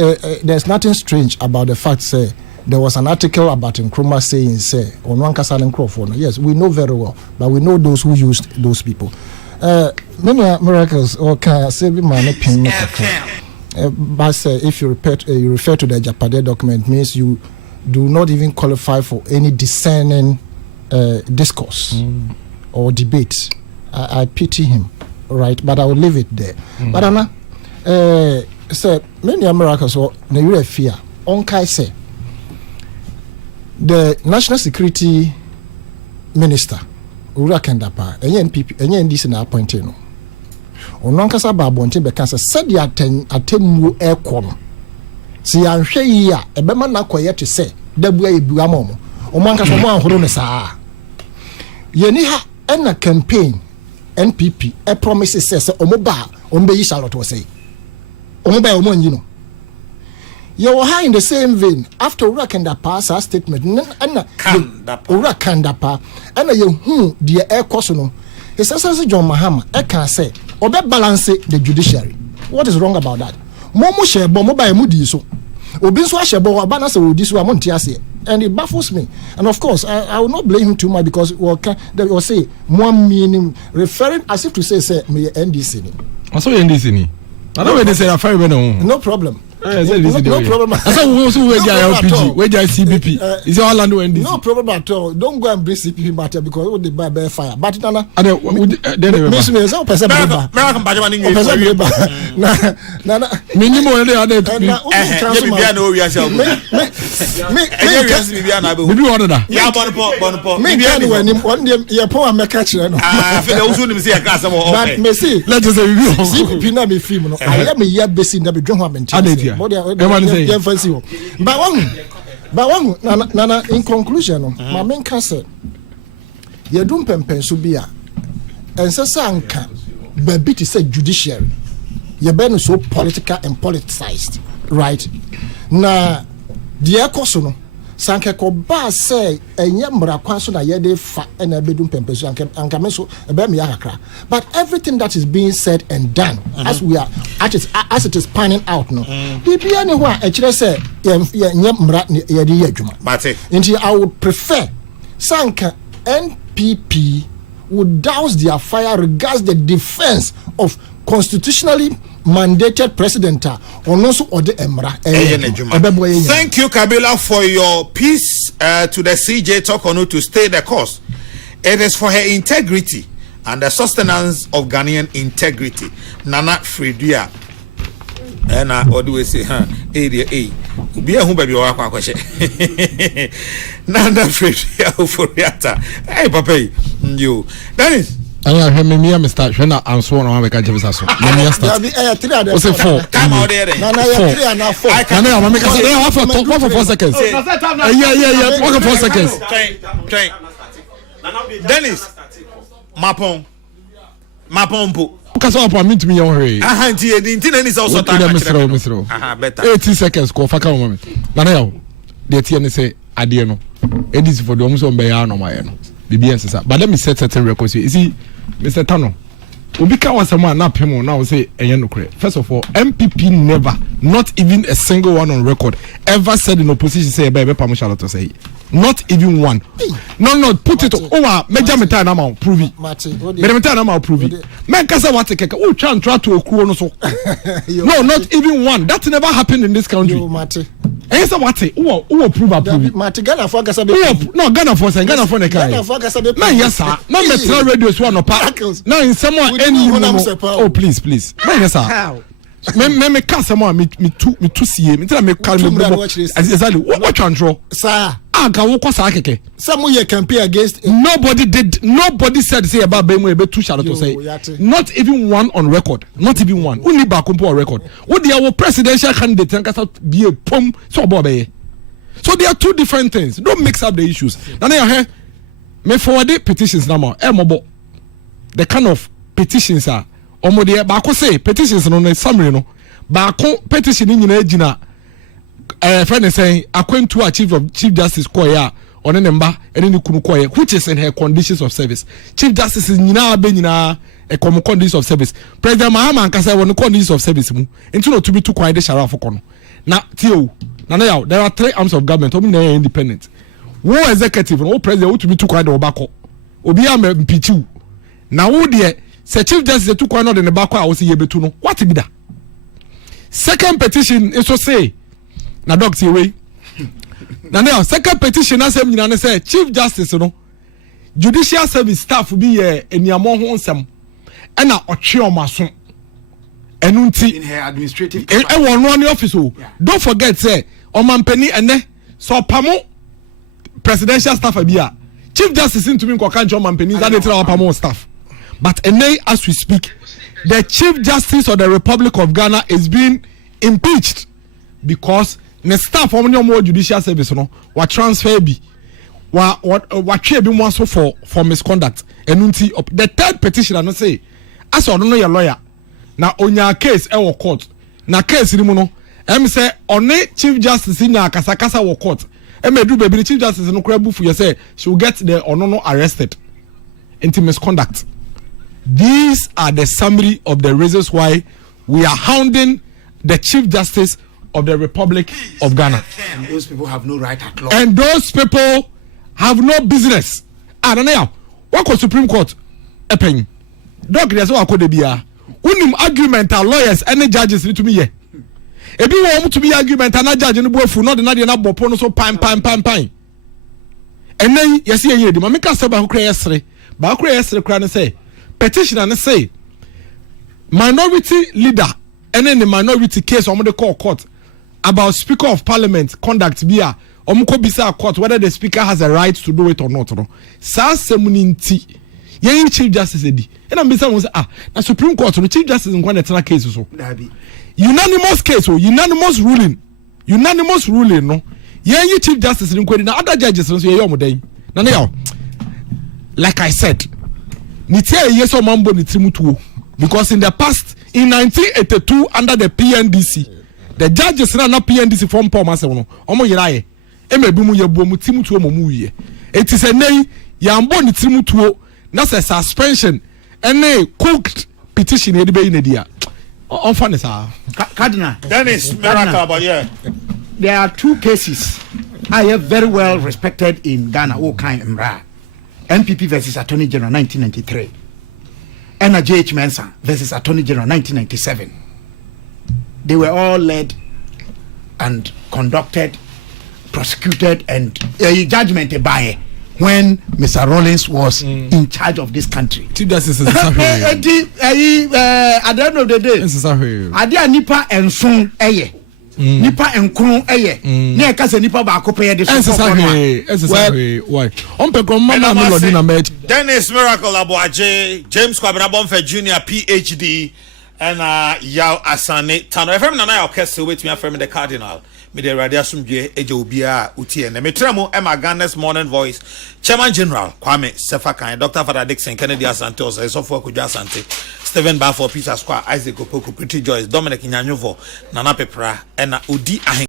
there's nothing strange about the fact, say, there was an article about Nkrumah saying, say, on one Kassan Crawford. Yes, we know very well, but we know those who used those people. Many miracles, or can say, man, but say, if you refer to the Japade document, means you do not even qualify for any discerning discourse or debate. I pity him, right? But I will leave it there. But Anna, say many Americans or the fear. Onkai say the National Security Minister Ura Kendapa, NDC na appointed no. Onankasa ba bonte be kansa said ya atenu aircon. Si anhwe yi a ebema na koye te se dabu ayebu amomo omanka so mo ahoro ne saa yeni ha a campaign NPP a promises says omoba ombe Charlotte was say omoba omonyi you were high in the same vein after Rakanda pass our statement and Rakanda pa and you who the air cosono his assessor John Mahama I can say obe balance the judiciary. What is wrong about that? Momo share bomo by mudi so obi so ashebo abana se odi so amonti ase, and it baffles me. And of course I will not blame him too much because they will say more meaning referring as if to say me NDC ni also NDC ni I don't when they say affair no problem. No problem. I said we also we get LPG, we get CBP. Is all land NDC? No problem at all. Don't go and bring CBP matter because we dey buy fire. But Nana, then me say person Nana minimum dey other to be. Me bia na o wi ase obo. Me bia na be. Me do order da. Ya bonpo. Me bia na wani one day ye pon America kire no. Ah, fe dey usu nim say ya ka asem o. But me see, let's just say CBP na me film no. I am ya besi na be dwen ho amenti. But Nana, in conclusion, my main concern, you don't pempen subia, and Sasanka, baby to say judiciary, you're being so political and politicized, right? Now, the Ecosono, Sanka Koba say, and Yamra Quaso, I had a fat and a bedroom pempen, and Cameso, a Bemiakra. But everything that is being said and done, as we are, as it is panning out, no, be anywhere, actually say, Yamra, Yadi, I would prefer Sanka NPP would douse their fire regards the defense of constitutionally mandated president or also the Emra. Thank you, Kabila, for your piece to the CJ Tokonu to stay the course. It is for her integrity and the sustenance of Ghanaian integrity. Nana Fredia. And I always say, area A. Be a home baby or a question. Nana Fredia for Riata. Hey, Papa, you. That is. I hear me, Mr. Shena, and so on. I can't just ask. What's it for? Come out there. I can't make for 4 seconds. Yeah. Walk for 4 seconds. Train. Dennis, Mapon. Because I want to me on her. Aha, the is also time. Better. 80 seconds. Call for a moment. Now, the TN say, Adiano. It is for the almost on Bayano, my BBS. But let me set certain records. You see, Mr. Tano, Ubika was someone not him now say first of all, MPP never, not even a single one on record, ever said in opposition say baby permission to say. Not even one. No, put it over major metal now prove it. Metal now prove it. Man kasa what take oh try to oku no so. No, not even one. That never happened in this country. Eh say what who prove it. Ghana for kasa be. No, Ghana for the kind. Ghana for kasa be. Man yes sir. No metal radio so no pa. Now in someone any oh please. Man yes sir. Me kasa mo me too see me tell me calm me exactly what you draw sir aga wo ko sa keke some year campaign against nobody said say about bemu ebe too Charlotte say not even one on record, not even one only back on record what they are presidential candidate and kasa be a pom so obobe. So there are two different things. Don't mix up the issues. Now here me forward petitions now the kind of petitions are omo de baako say petitions no summary no baako petition nyina agina friend saying akwantu a chief justice koya one ne mba ene ne kunu koya which is in her conditions of service. Chief justice nyina be nyina e common conditions of service. President Mahama ankasa won conditions of service mu enti no to be too quiet de shara afoko no na tio na now there are 3 arms of government omi na independent wo executive no president wo to be too quiet de obako obi am mpichiu na wo de say chief justice took one in the back I was yebetu no what be that. Second petition is to say na doctor way now second petition as him say chief justice no judicial service staff be eniamo ho nsem e na otwe omaso enunti in her administrative e won no office o don't forget say omampani ene so pamo presidential staff abia chief justice into me ko kan omampani that dey tell pamo staff. But as we speak, the Chief Justice of the Republic of Ghana is being impeached because the staff from the more judicial service no what transfer be what be more so for misconduct and the third petitioner no say as or no your lawyer na onya case e wo court na case ni mu no say on chief justice in akasakasa wo court do baby chief justice no kra bufu you say she will get the onono arrested into misconduct. These are the summary of the reasons why we are hounding the chief justice of the Republic of Ghana. And those people have no right at law. And those people have no business. I don't know. What was Supreme Court? Epen. Doc, there's what could be a argument our lawyers and judges need to me. If you want to be argument and judge in the board for not another number of so pine. And then you see here, the Mamika Saba who creates three, but creates the crown and say, petition and say, minority leader, and then the minority case on the court about Speaker of Parliament conduct via bisa court whether the Speaker has a right to do it or not. Sa semuninti, ye Chief Justice edi. And I'm saying, the Supreme Court, the Chief Justice in one case so. Unanimous case, unanimous ruling, no. Ye Chief Justice in kwedi na other judges no so ye omodai. Na now, like I said, nitia yes or mambo ni trimutuo because in the past in 1982 under the PNDC the judges na PNDC from Paul Masewono omo yiraye emebi mu yebuo mu trimutuo mo mu wiye it is a nay yambo ni trimutuo na say suspension ene cooked petition e de be ina dia on funny sir Cardinal Dennis miracle about yeah. There are two cases I have very well respected in Ghana who kind Mra. NPP versus Attorney General 1993 and JH Mensah versus Attorney General 1997. They were all led and conducted, prosecuted and judgment by when Mr. Rawlings was in charge of this country. Chief Justice is at the end of the day, Adia Nipa and Son Eye. Nipa enkron eye na e ka se nipa ba akopeye de so why on pe kon mama melody na met Dennis Miracle Aboaje James Kwabena Bonfa Junior PhD and Yaw Asane Tano FM na na orchestra wait me after me the Cardinal me the radio asumdwe eje obi a utie na metremo Emma Ghana's Morning Voice Chairman General Kwame Sefakan Dr. Father Dixon Kennedy Asante Osofo Kudwa Asante Stephen Balfour Peter Square Isaac Opoku Pretty Joyce Dominic Nyanyovo Nana Pepra and Udi